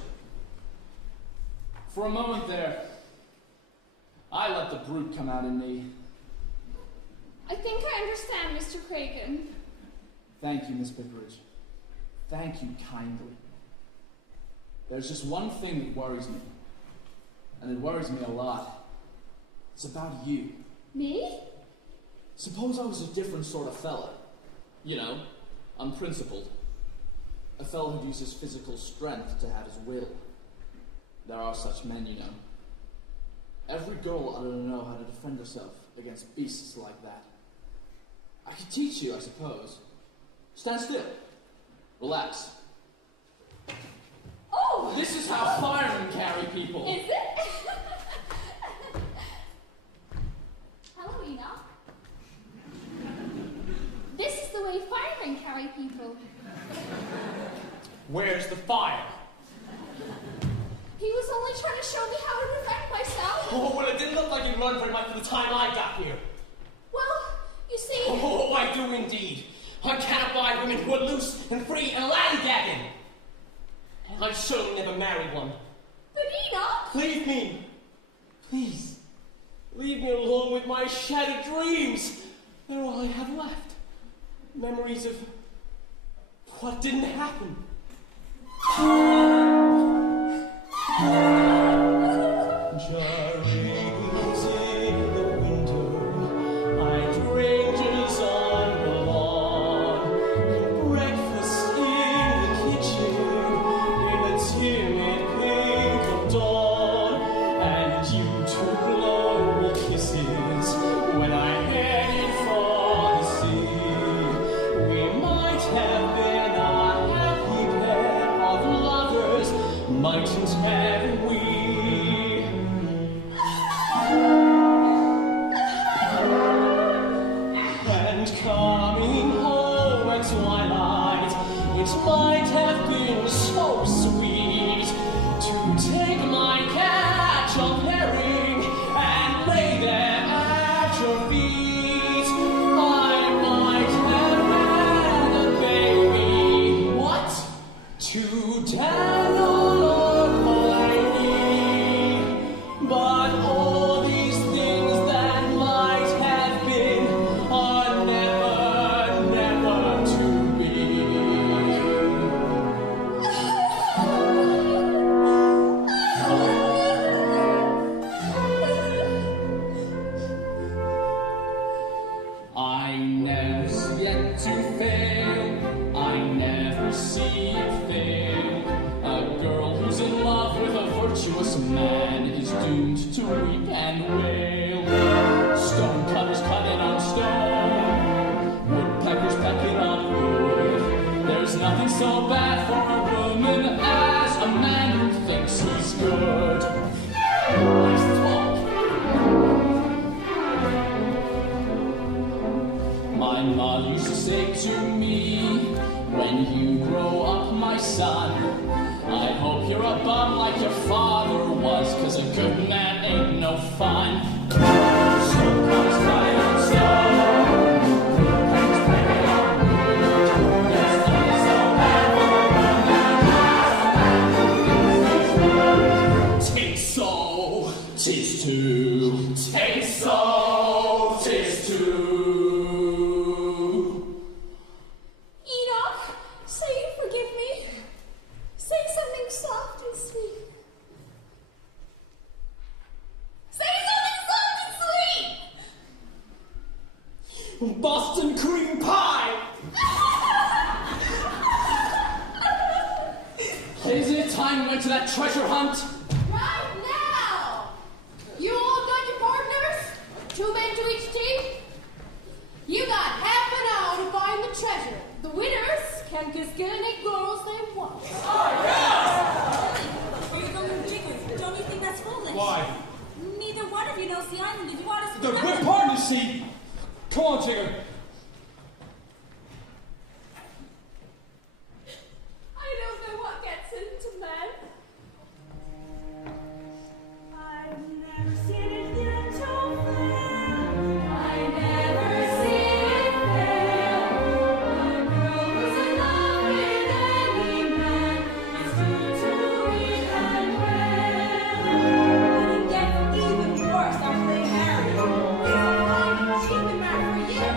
For a moment there, I let the brute come out in me. I think I understand, Mr. Cragen. Thank you, Miss Pipperidge. Thank you kindly. There's just one thing that worries me, and it worries me a lot. It's about you. Me? Suppose I was a different sort of fella. You know, unprincipled. A fellow who'd use his physical strength to have his will. There are such men, you know. Every girl ought to know how to defend herself against beasts like that. I could teach you, I suppose. Stand still. Relax. Oh! This is how firemen carry people. Is it? Hello, Enoch. This is the way firemen carry people. Where's the fire? He was only trying to show me how to defend myself. Oh, well, it didn't look like you'd run very much for the time I got here. Well, you see... Oh, I do indeed. I can't abide women who are loose and free and laddy-gagging. I'd certainly never marry one. But Enoch... Leave me. Please. Leave me alone with my shattered dreams. They're all I have left. Memories of what didn't happen. Geraniums in the winter, hydrangeas on the lawn, breakfast in the kitchen, in the timid pink of dawn, and you took global kisses when I headed for the sea. We might have been a happy pair of lovers, mightn't have we? And coming home at twilight, it might have been so sweet to take my catch of herring and lay them at your feet. I might have had a baby. What? To dangle on my knee. But all these things that might have been are never, never to be. My mother used to say to me, when you grow up, my son, I hope you're a bum like your father was, 'cause a good man ain't no fun. Sometimes I don't tis two. Take so, tis two. Enoch, say you forgive me. Say something soft and sweet. Say something soft and sweet! Bustin cream pie! Is it time we went to that treasure hunt? Right now! You all got your partners? 2 men to each team? You got half an hour to find the treasure. The winners can kiss any girls they want. Bigelow, don't you think that's foolish? Why? Neither one of you knows the island. If you want us to We're partners, see? Come on, Jigger. I don't know what gets into men. I've never seen it yet so fair. I never see it fair. A girl who's in love with any man is due to read and wear. And it gets even worse after they marry. She's been married for a year.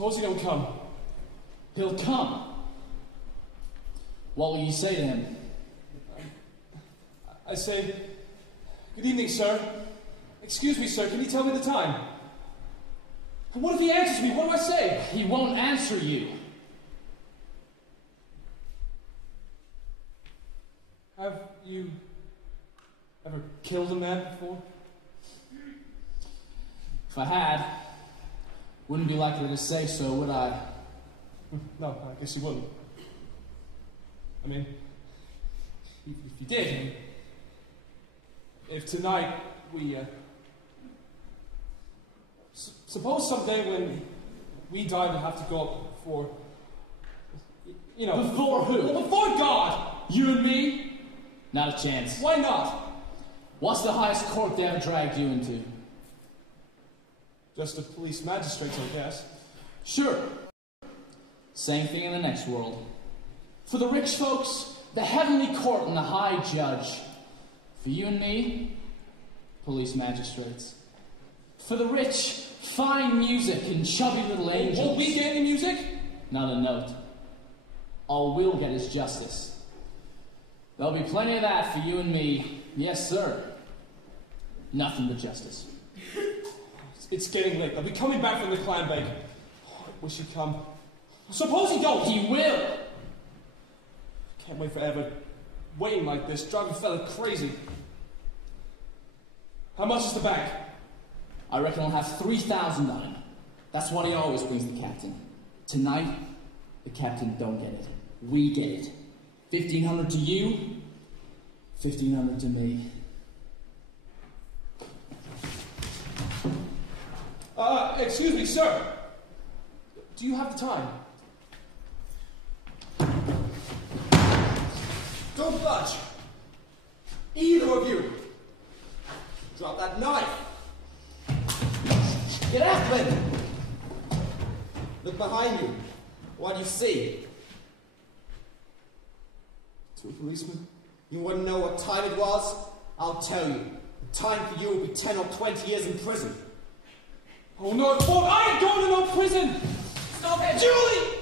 Suppose he don't come. He'll come. What will you say to him? I say, good evening, sir. Excuse me, sir, can you tell me the time? And what if he answers me? What do I say? He won't answer you. Have you ever killed a man before? If I had, wouldn't be likely to say so, would I? No, I guess you wouldn't. I mean, if you did, if tonight we, suppose someday when we die we'll have to go up before, you know... Before who? Well, before God! You and me? Not a chance. Why not? What's the highest court they ever dragged you into? Just a police magistrate, I guess. Sure. Same thing in the next world. For the rich folks, the heavenly court and the high judge. For you and me, police magistrates. For the rich, fine music and chubby little angels. Won't we get any music? Not a note. All we'll get is justice. There'll be plenty of that for you and me. Yes, sir. Nothing but justice. It's getting late. I'll be coming back from the Clambake. Oh, I wish he'd come. Suppose he don't. He will. Can't wait forever. Waiting like this, driving a fella crazy. How much is the bank? I reckon I'll have 3,000 on him. That's what he always brings the captain. Tonight, the captain don't get it. We get it. 1,500 to you, 1,500 to me. Excuse me, sir. Do you have the time? Don't budge. Either of you. Drop that knife. Get after him. Look behind you. What do you see? Two policemen. You wouldn't know what time it was? I'll tell you. The time for you will be 10 or 20 years in prison. Oh no, it won't. I ain't going to no prison. Stop it! Julie!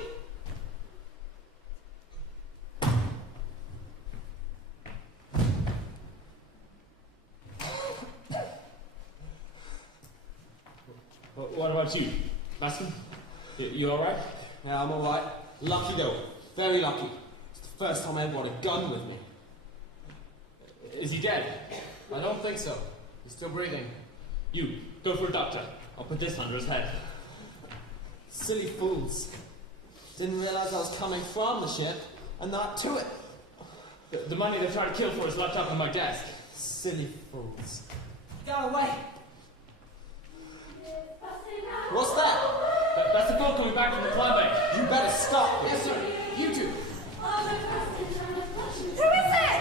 What about you? Bustin? You alright? Yeah, I'm alright. Lucky though. Very lucky. It's the first time I ever brought a gun with me. Is he dead? I don't think so. He's still breathing. You, go for a doctor. I'll put this under his head. Silly fools. Didn't realize I was coming from the ship and not to it. The money they're trying to kill for is locked up on my desk. Silly fools. Go away. What's that? That's the boat coming back from the Clambake. You better stop. Yes, sir. You two. Who is it?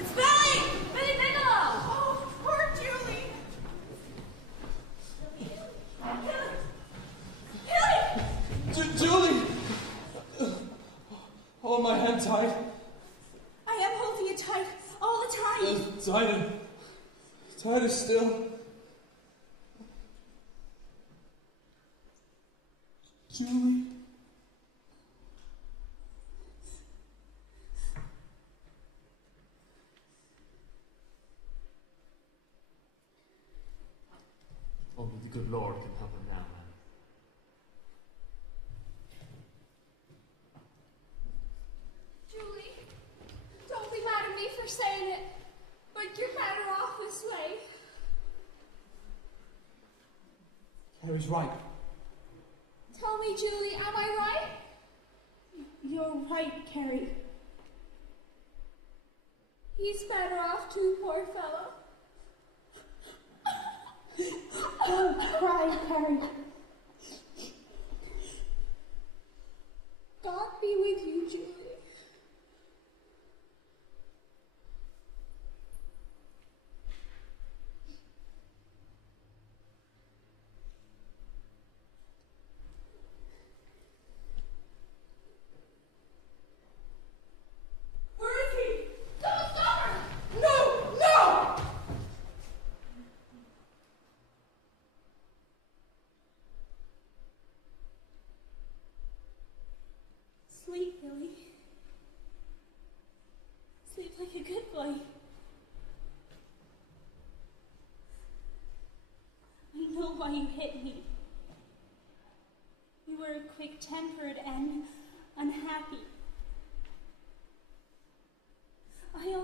It's Billy! Billy Bigelow! Oh, poor Julie. Julie! Hold my hand tight. I am holding it tight all the time. Tighter. Tighter still. Julie? Only the good Lord can help him now, man. Julie, don't be mad at me for saying it, but you're better off this way. Carrie's right. Tell me, Julie, am I right? You're right, Carrie. He's better off too, poor fellow. Don't cry, Carrie. God be with you, Julie.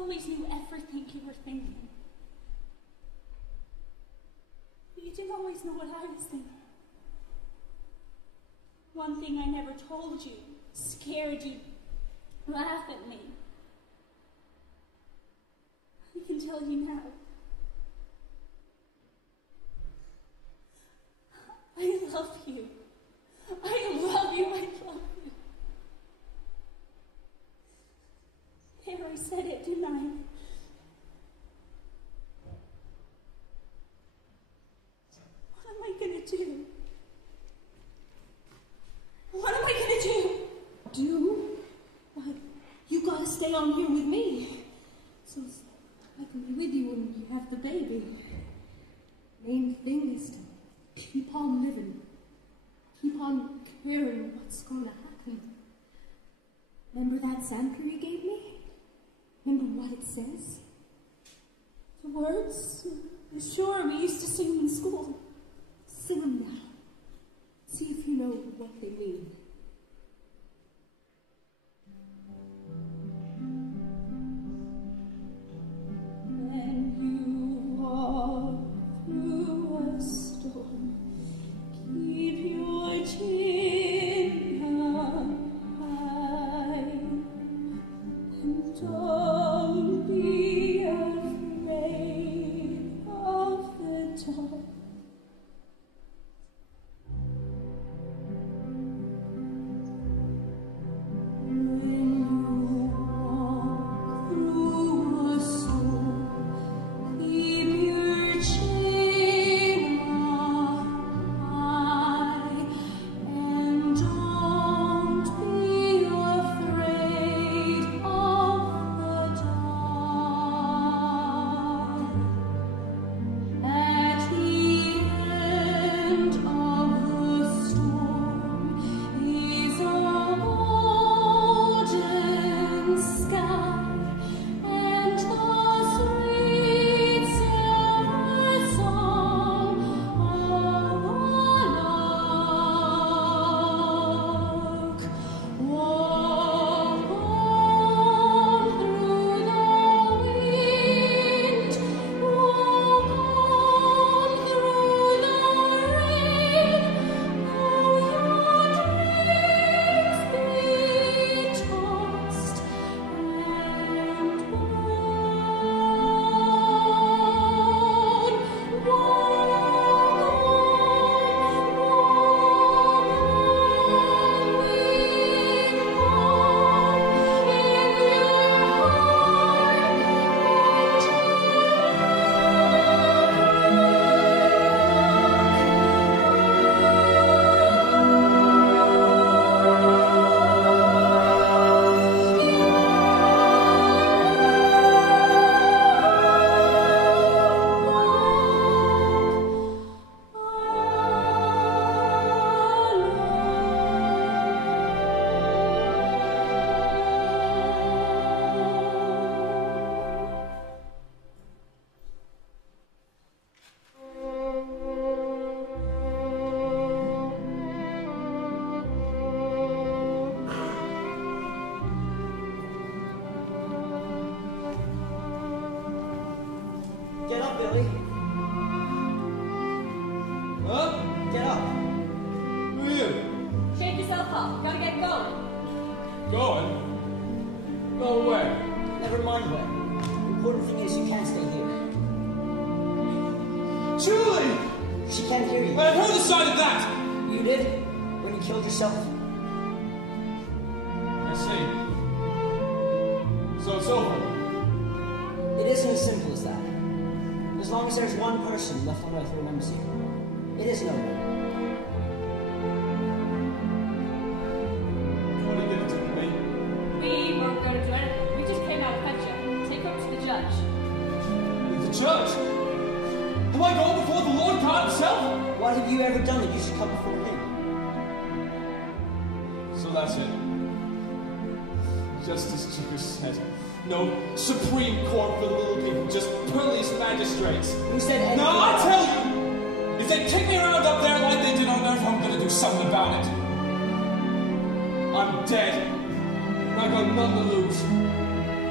always knew everything you were thinking. But you didn't always know what I was thinking. One thing I never told you, scared you, laughed at me. I can tell you now. I love you. I love you. I love you. There, I said it, didn't I? What am I gonna do? What am I gonna do? Do? Why, you gotta stay on here with me. So I can be with you when you have the baby. Main thing is to keep on living. Keep on caring what's gonna happen. Remember that sampler you gave me? Remember what it says? The words? Sure, we used to sing them in school. Sing them now. See if you know what they mean. When you walk through a storm, keep your chin up high, and don't be afraid of the dark.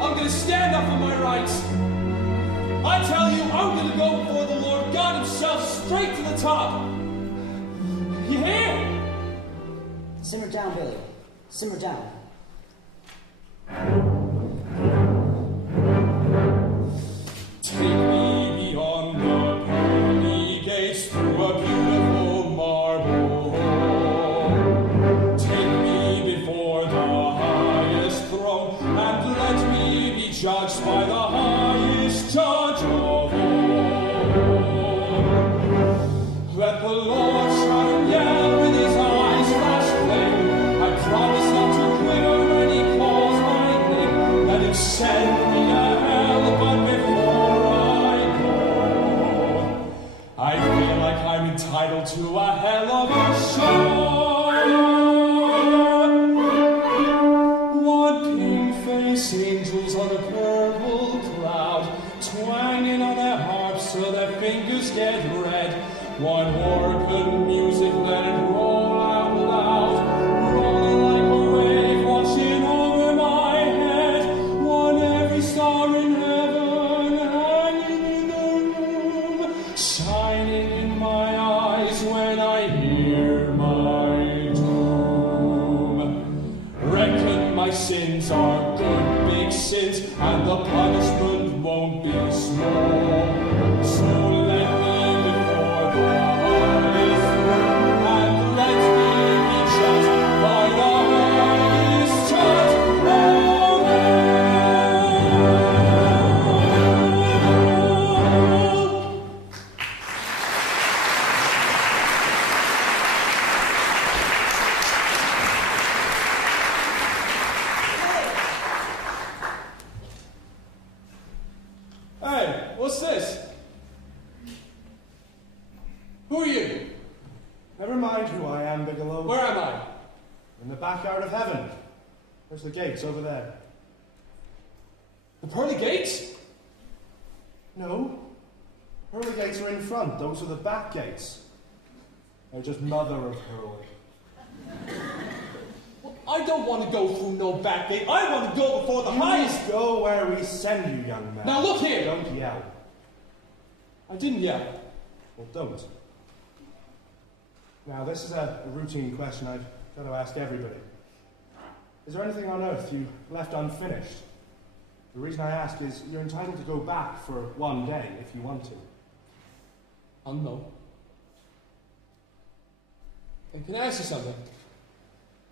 I'm gonna stand up for my rights. I tell you, I'm gonna go before the Lord God himself straight to the top. You hear? Simmer down, Billy. Simmer down. Take me beyond the pearly gates through a beautiful marble hall. Take me before the highest throne, and let me be judged by the highest judge of all. Let the Lord shout and yell with his eyes flash flame. I promise not to quitter when he calls my name. Let him send me to hell, but before I go, I feel like I'm entitled to a hell of a show. One pink-faced angels on a purple cloud, twanging on their harps so their fingers get red. One organ music, let it roll out loud, rolling like a wave, watching over my head. One every star in heaven, hanging in the room, shining in my eyes when I hear my doom. Reckon my sins are good big sins, and the punishment won't be small. So let me Bigelow. Where am I? In the backyard of heaven. There's the gates over there. The pearly gates? No. The pearly gates are in front. Those are the back gates. They're just mother of pearly. Well, I don't want to go through no back gate. I want to go before the highest. You go where we send you, young man. Now look here. Don't yell. I didn't yell. Well, don't. Now, this is a routine question I've got to ask everybody. Is there anything on earth you left unfinished? The reason I ask is you're entitled to go back for one day if you want to. No. And can I ask you something?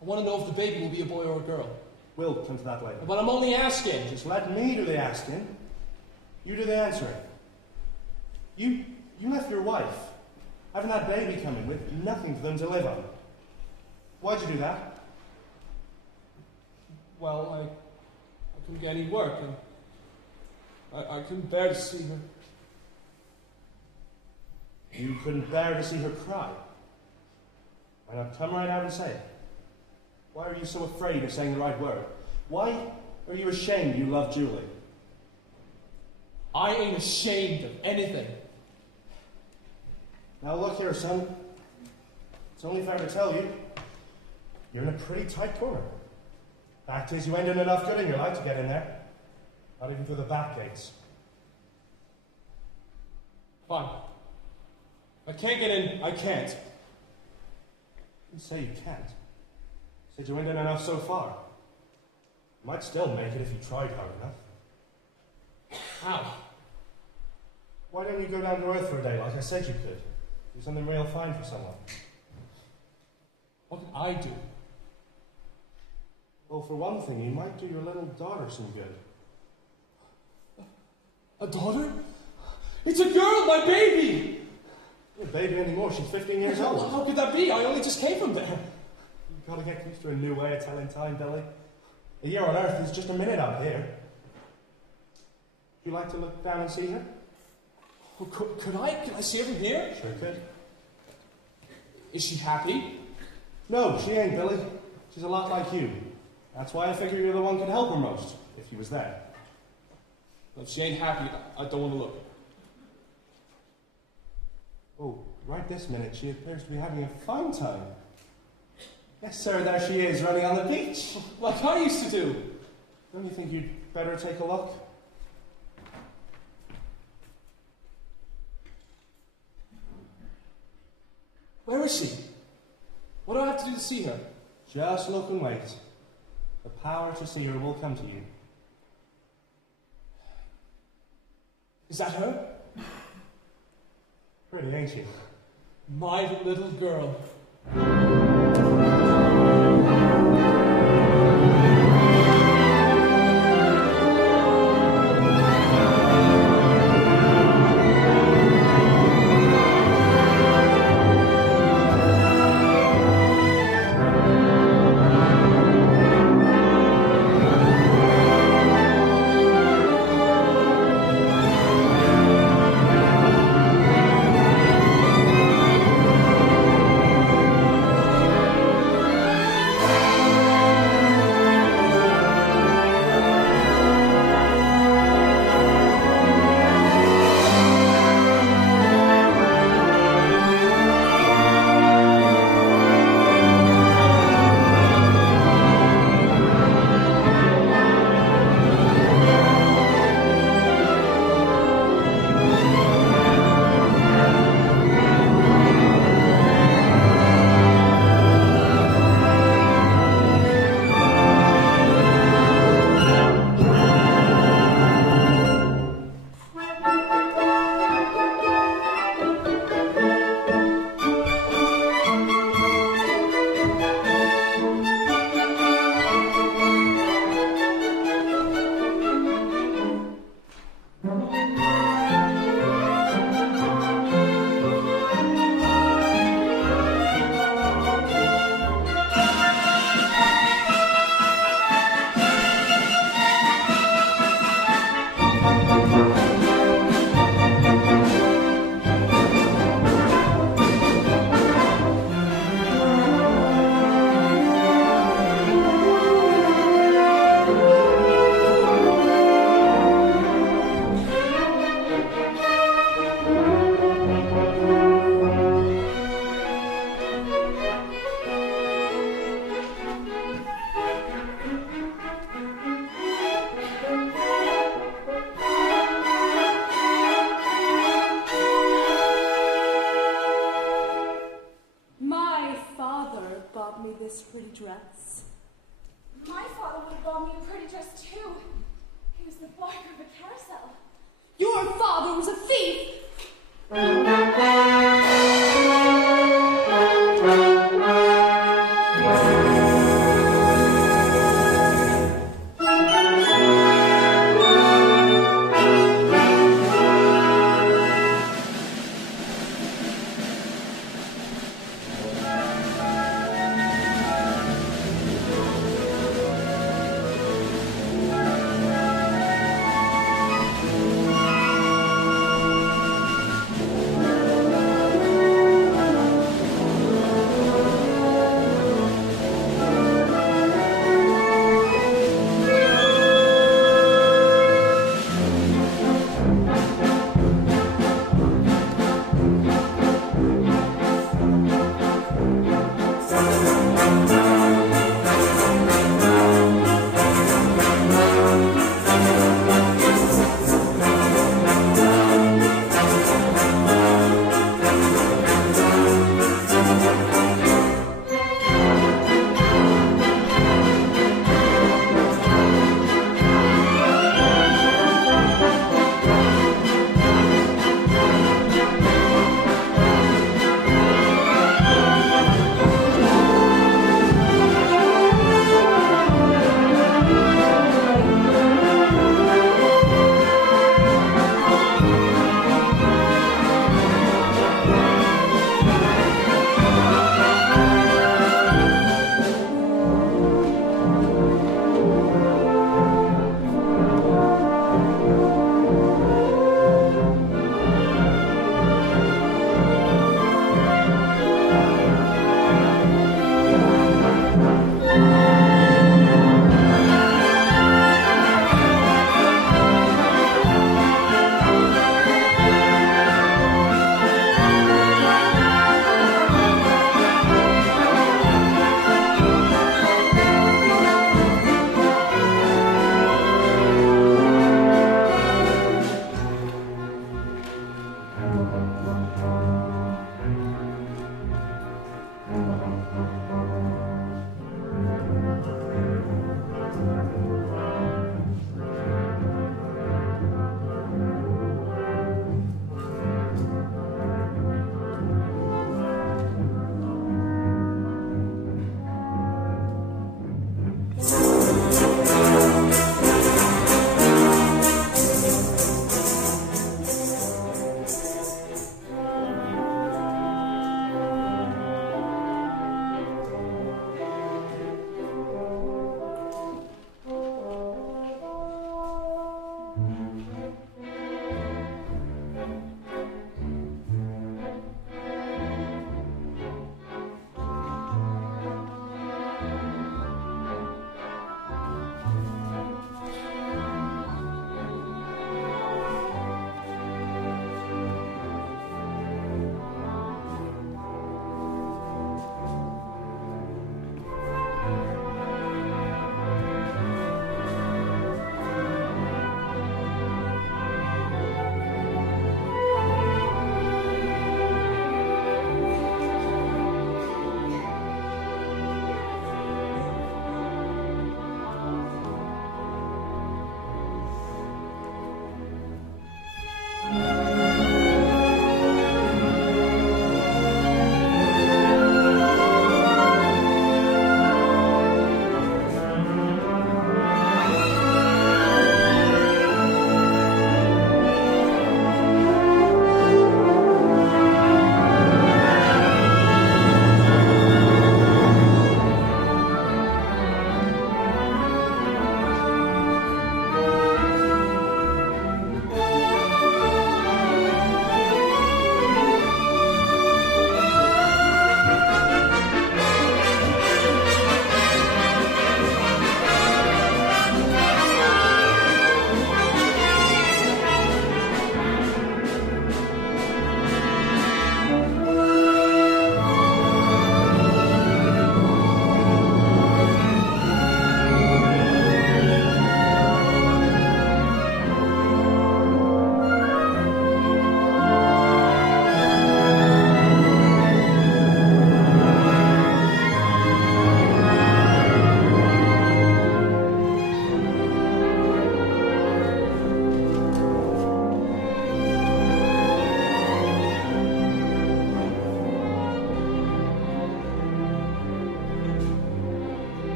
I want to know if the baby will be a boy or a girl. We'll come to that later. But I'm only asking. Just let me do the asking. You do the answering. You left your wife, having that baby coming with nothing for them to live on. Why'd you do that? Well, I couldn't get any work, and I couldn't bear to see her. You couldn't bear to see her cry? Why not come right out and say it? Why are you so afraid of saying the right word? Why are you ashamed you love Julie? I ain't ashamed of anything. Now look here, son. It's only fair to tell you, you're in a pretty tight corner. Fact is, you ain't done enough good in your life to get in there. Not even through the back gates. Fine. I can't get in. I can't. You say you can't. Said you ain't done enough so far. You might still make it if you tried hard enough. How? Why don't you go down to Earth for a day like I said you could? Do something real fine for someone. What can I do? Well, for one thing, you might do your little daughter some good. A daughter? It's a girl, my baby! Not a baby anymore, she's 15 years old. How could that be? I only just came from there. You've got to get used to a new way of telling time, Billy. A year on Earth is just a minute out here. Would you like to look down and see her? Well, could I? Can I see her from here? Sure could. Is she happy? No, she ain't, Billy. She's a lot like you. That's why I figure you're the one who could help her most, if you was there. Well, if she ain't happy, I don't want to look. Oh, right this minute, she appears to be having a fine time. Yes, sir, there she is, running on the beach. Like I used to do. Don't you think you'd better take a look? Where is she? What do I have to do to see her? Just look and wait. The power to see her will come to you. Is that her? Pretty, ain't you? My little girl.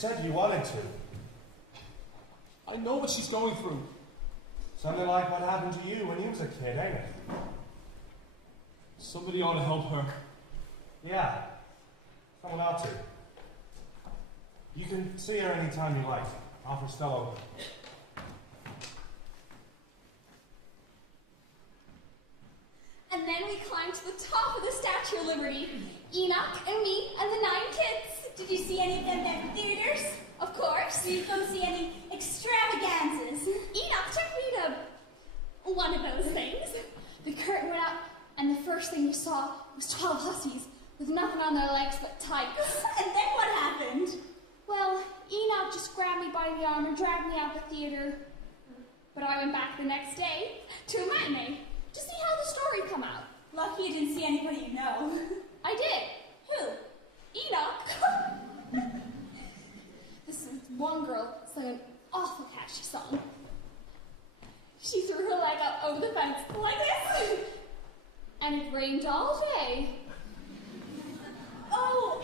said you wanted to. I know what she's going through. Something like what happened to you when you was a kid, ain't it? Somebody ought to help her. Yeah. Someone ought to. You can see her anytime you like. Offer's still open. And then we climbed to the top of the Statue of Liberty. Enoch and me and the 9 kids. Did you see any of them at theaters? Of course. Did you go see any extravaganzas? Enoch took me to one of those things. The curtain went up, and the first thing we saw was 12 hussies with nothing on their legs but tights. And then what happened? Well, Enoch just grabbed me by the arm and dragged me out the theater. But I went back the next day to a matinee to see how the story come out. Lucky you didn't see anybody you know. I did. Who? Enoch. This one girl sang an awful catchy song. She threw her leg up over the fence like this. And it rained all day. Oh,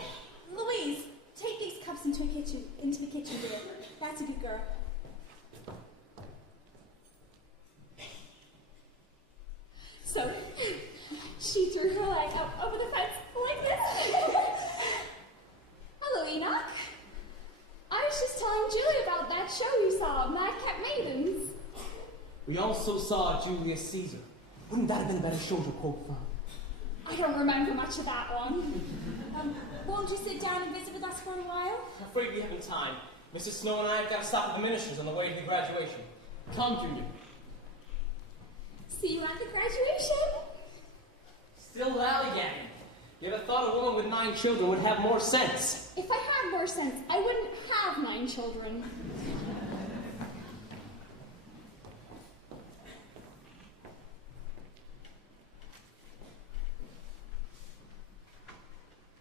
Louise, take these cups into the kitchen, dear. That's a good girl. So, she threw her leg up over the fence like this. Hello, Enoch. I was just telling Julie about that show you saw, Madcap Maidens. We also saw Julius Caesar. Wouldn't that have been a better show to quote from? I don't remember much of that one. Won't you sit down and visit with us for a while? I'm afraid we haven't time. Mrs. Snow and I have got to stop at the minister's on the way to the graduation. Come, Junior. See you at the graduation. Still lollygagging. You ever thought a woman with 9 children would have more sense? If I had more sense, I wouldn't have 9 children.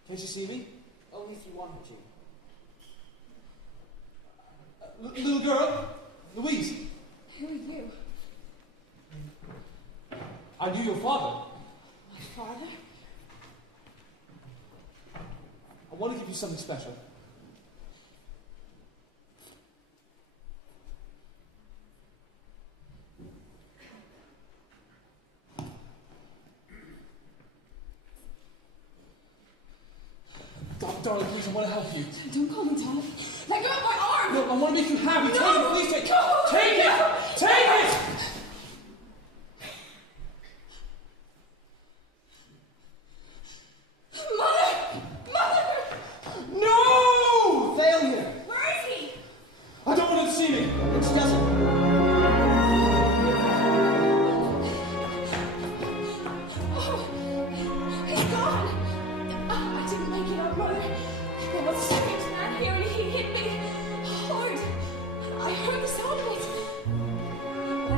Can't you see me? Only if you wanted to. Little girl, Louise. Who are you? I knew your father. My father? I want to give you something special. Darling, please, I want to help you. Don't call me Tom. Let go of my arm! No, I want to make you happy. No! Take it, please, take it. No! Take it! No! Take it! Mother! Mother! No! Failure! Where is he? I don't want him to see me. It's doesn't. Oh, he's gone! I didn't make it up, Mother. There was a strange man here and he hit me hard. I heard the sound of it. But I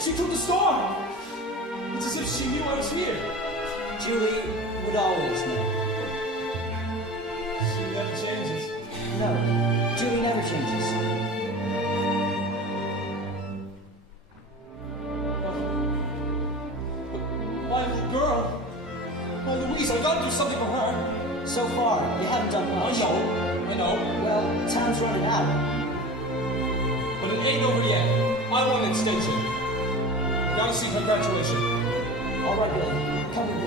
She took the storm! It's as if she knew I was here. Julie would always know. She never changes. No, Julie never changes. My little girl. My Louise, I gotta do something for her. So far, you haven't done much. I know. Well, time's running out. But it ain't over yet. I want an extension. Gotta see her graduation. All right, Billy. Come with me.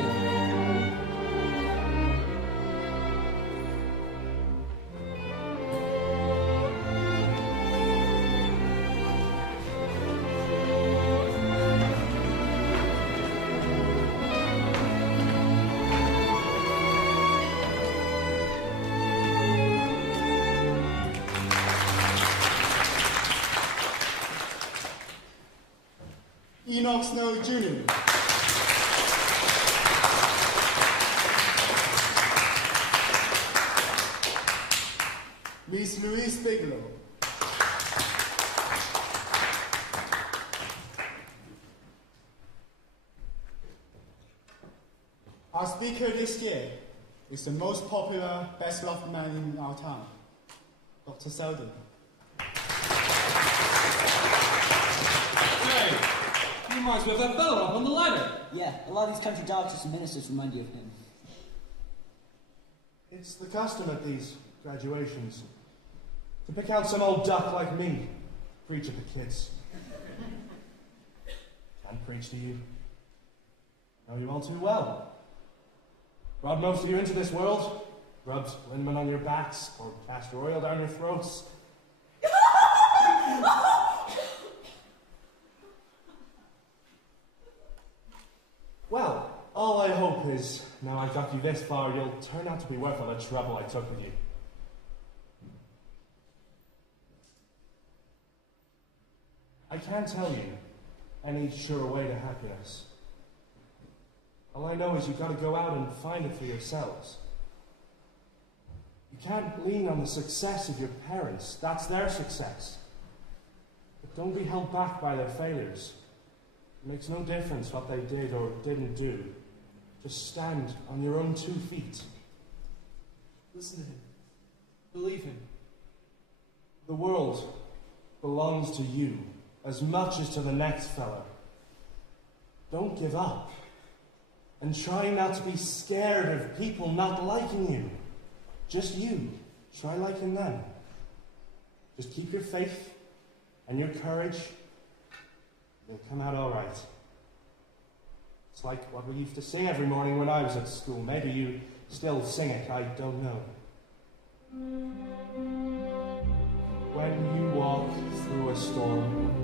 Enoch Snow Jr. Miss Louise Bigelow. Our speaker this year is the most popular, best-loved man in our town, Dr. Selden. Hey, he reminds me of that fellow up on the ladder. Yeah, a lot of these country doctors and ministers remind you of him. It's the custom at these graduations to pick out some old duck like me, preach at the kids. Can't preach to you. Know you all too well. Brought most of you into this world, rubbed liniment on your backs, poured castor oil down your throats. Well, all I hope is, now I've got you this far, you'll turn out to be worth all the trouble I took with you. I can't tell you any sure way to happiness. All I know is you've got to go out and find it for yourselves. You can't lean on the success of your parents. That's their success. But don't be held back by their failures. It makes no difference what they did or didn't do. Just stand on your own 2 feet. Listen to him. Believe him. The world belongs to you as much as to the next fella. Don't give up. And try not to be scared of people not liking you. Just you. Try liking them. Just keep your faith and your courage. You'll come out all right. It's like what we used to sing every morning when I was at school. Maybe you still sing it, I don't know. When you walk through a storm,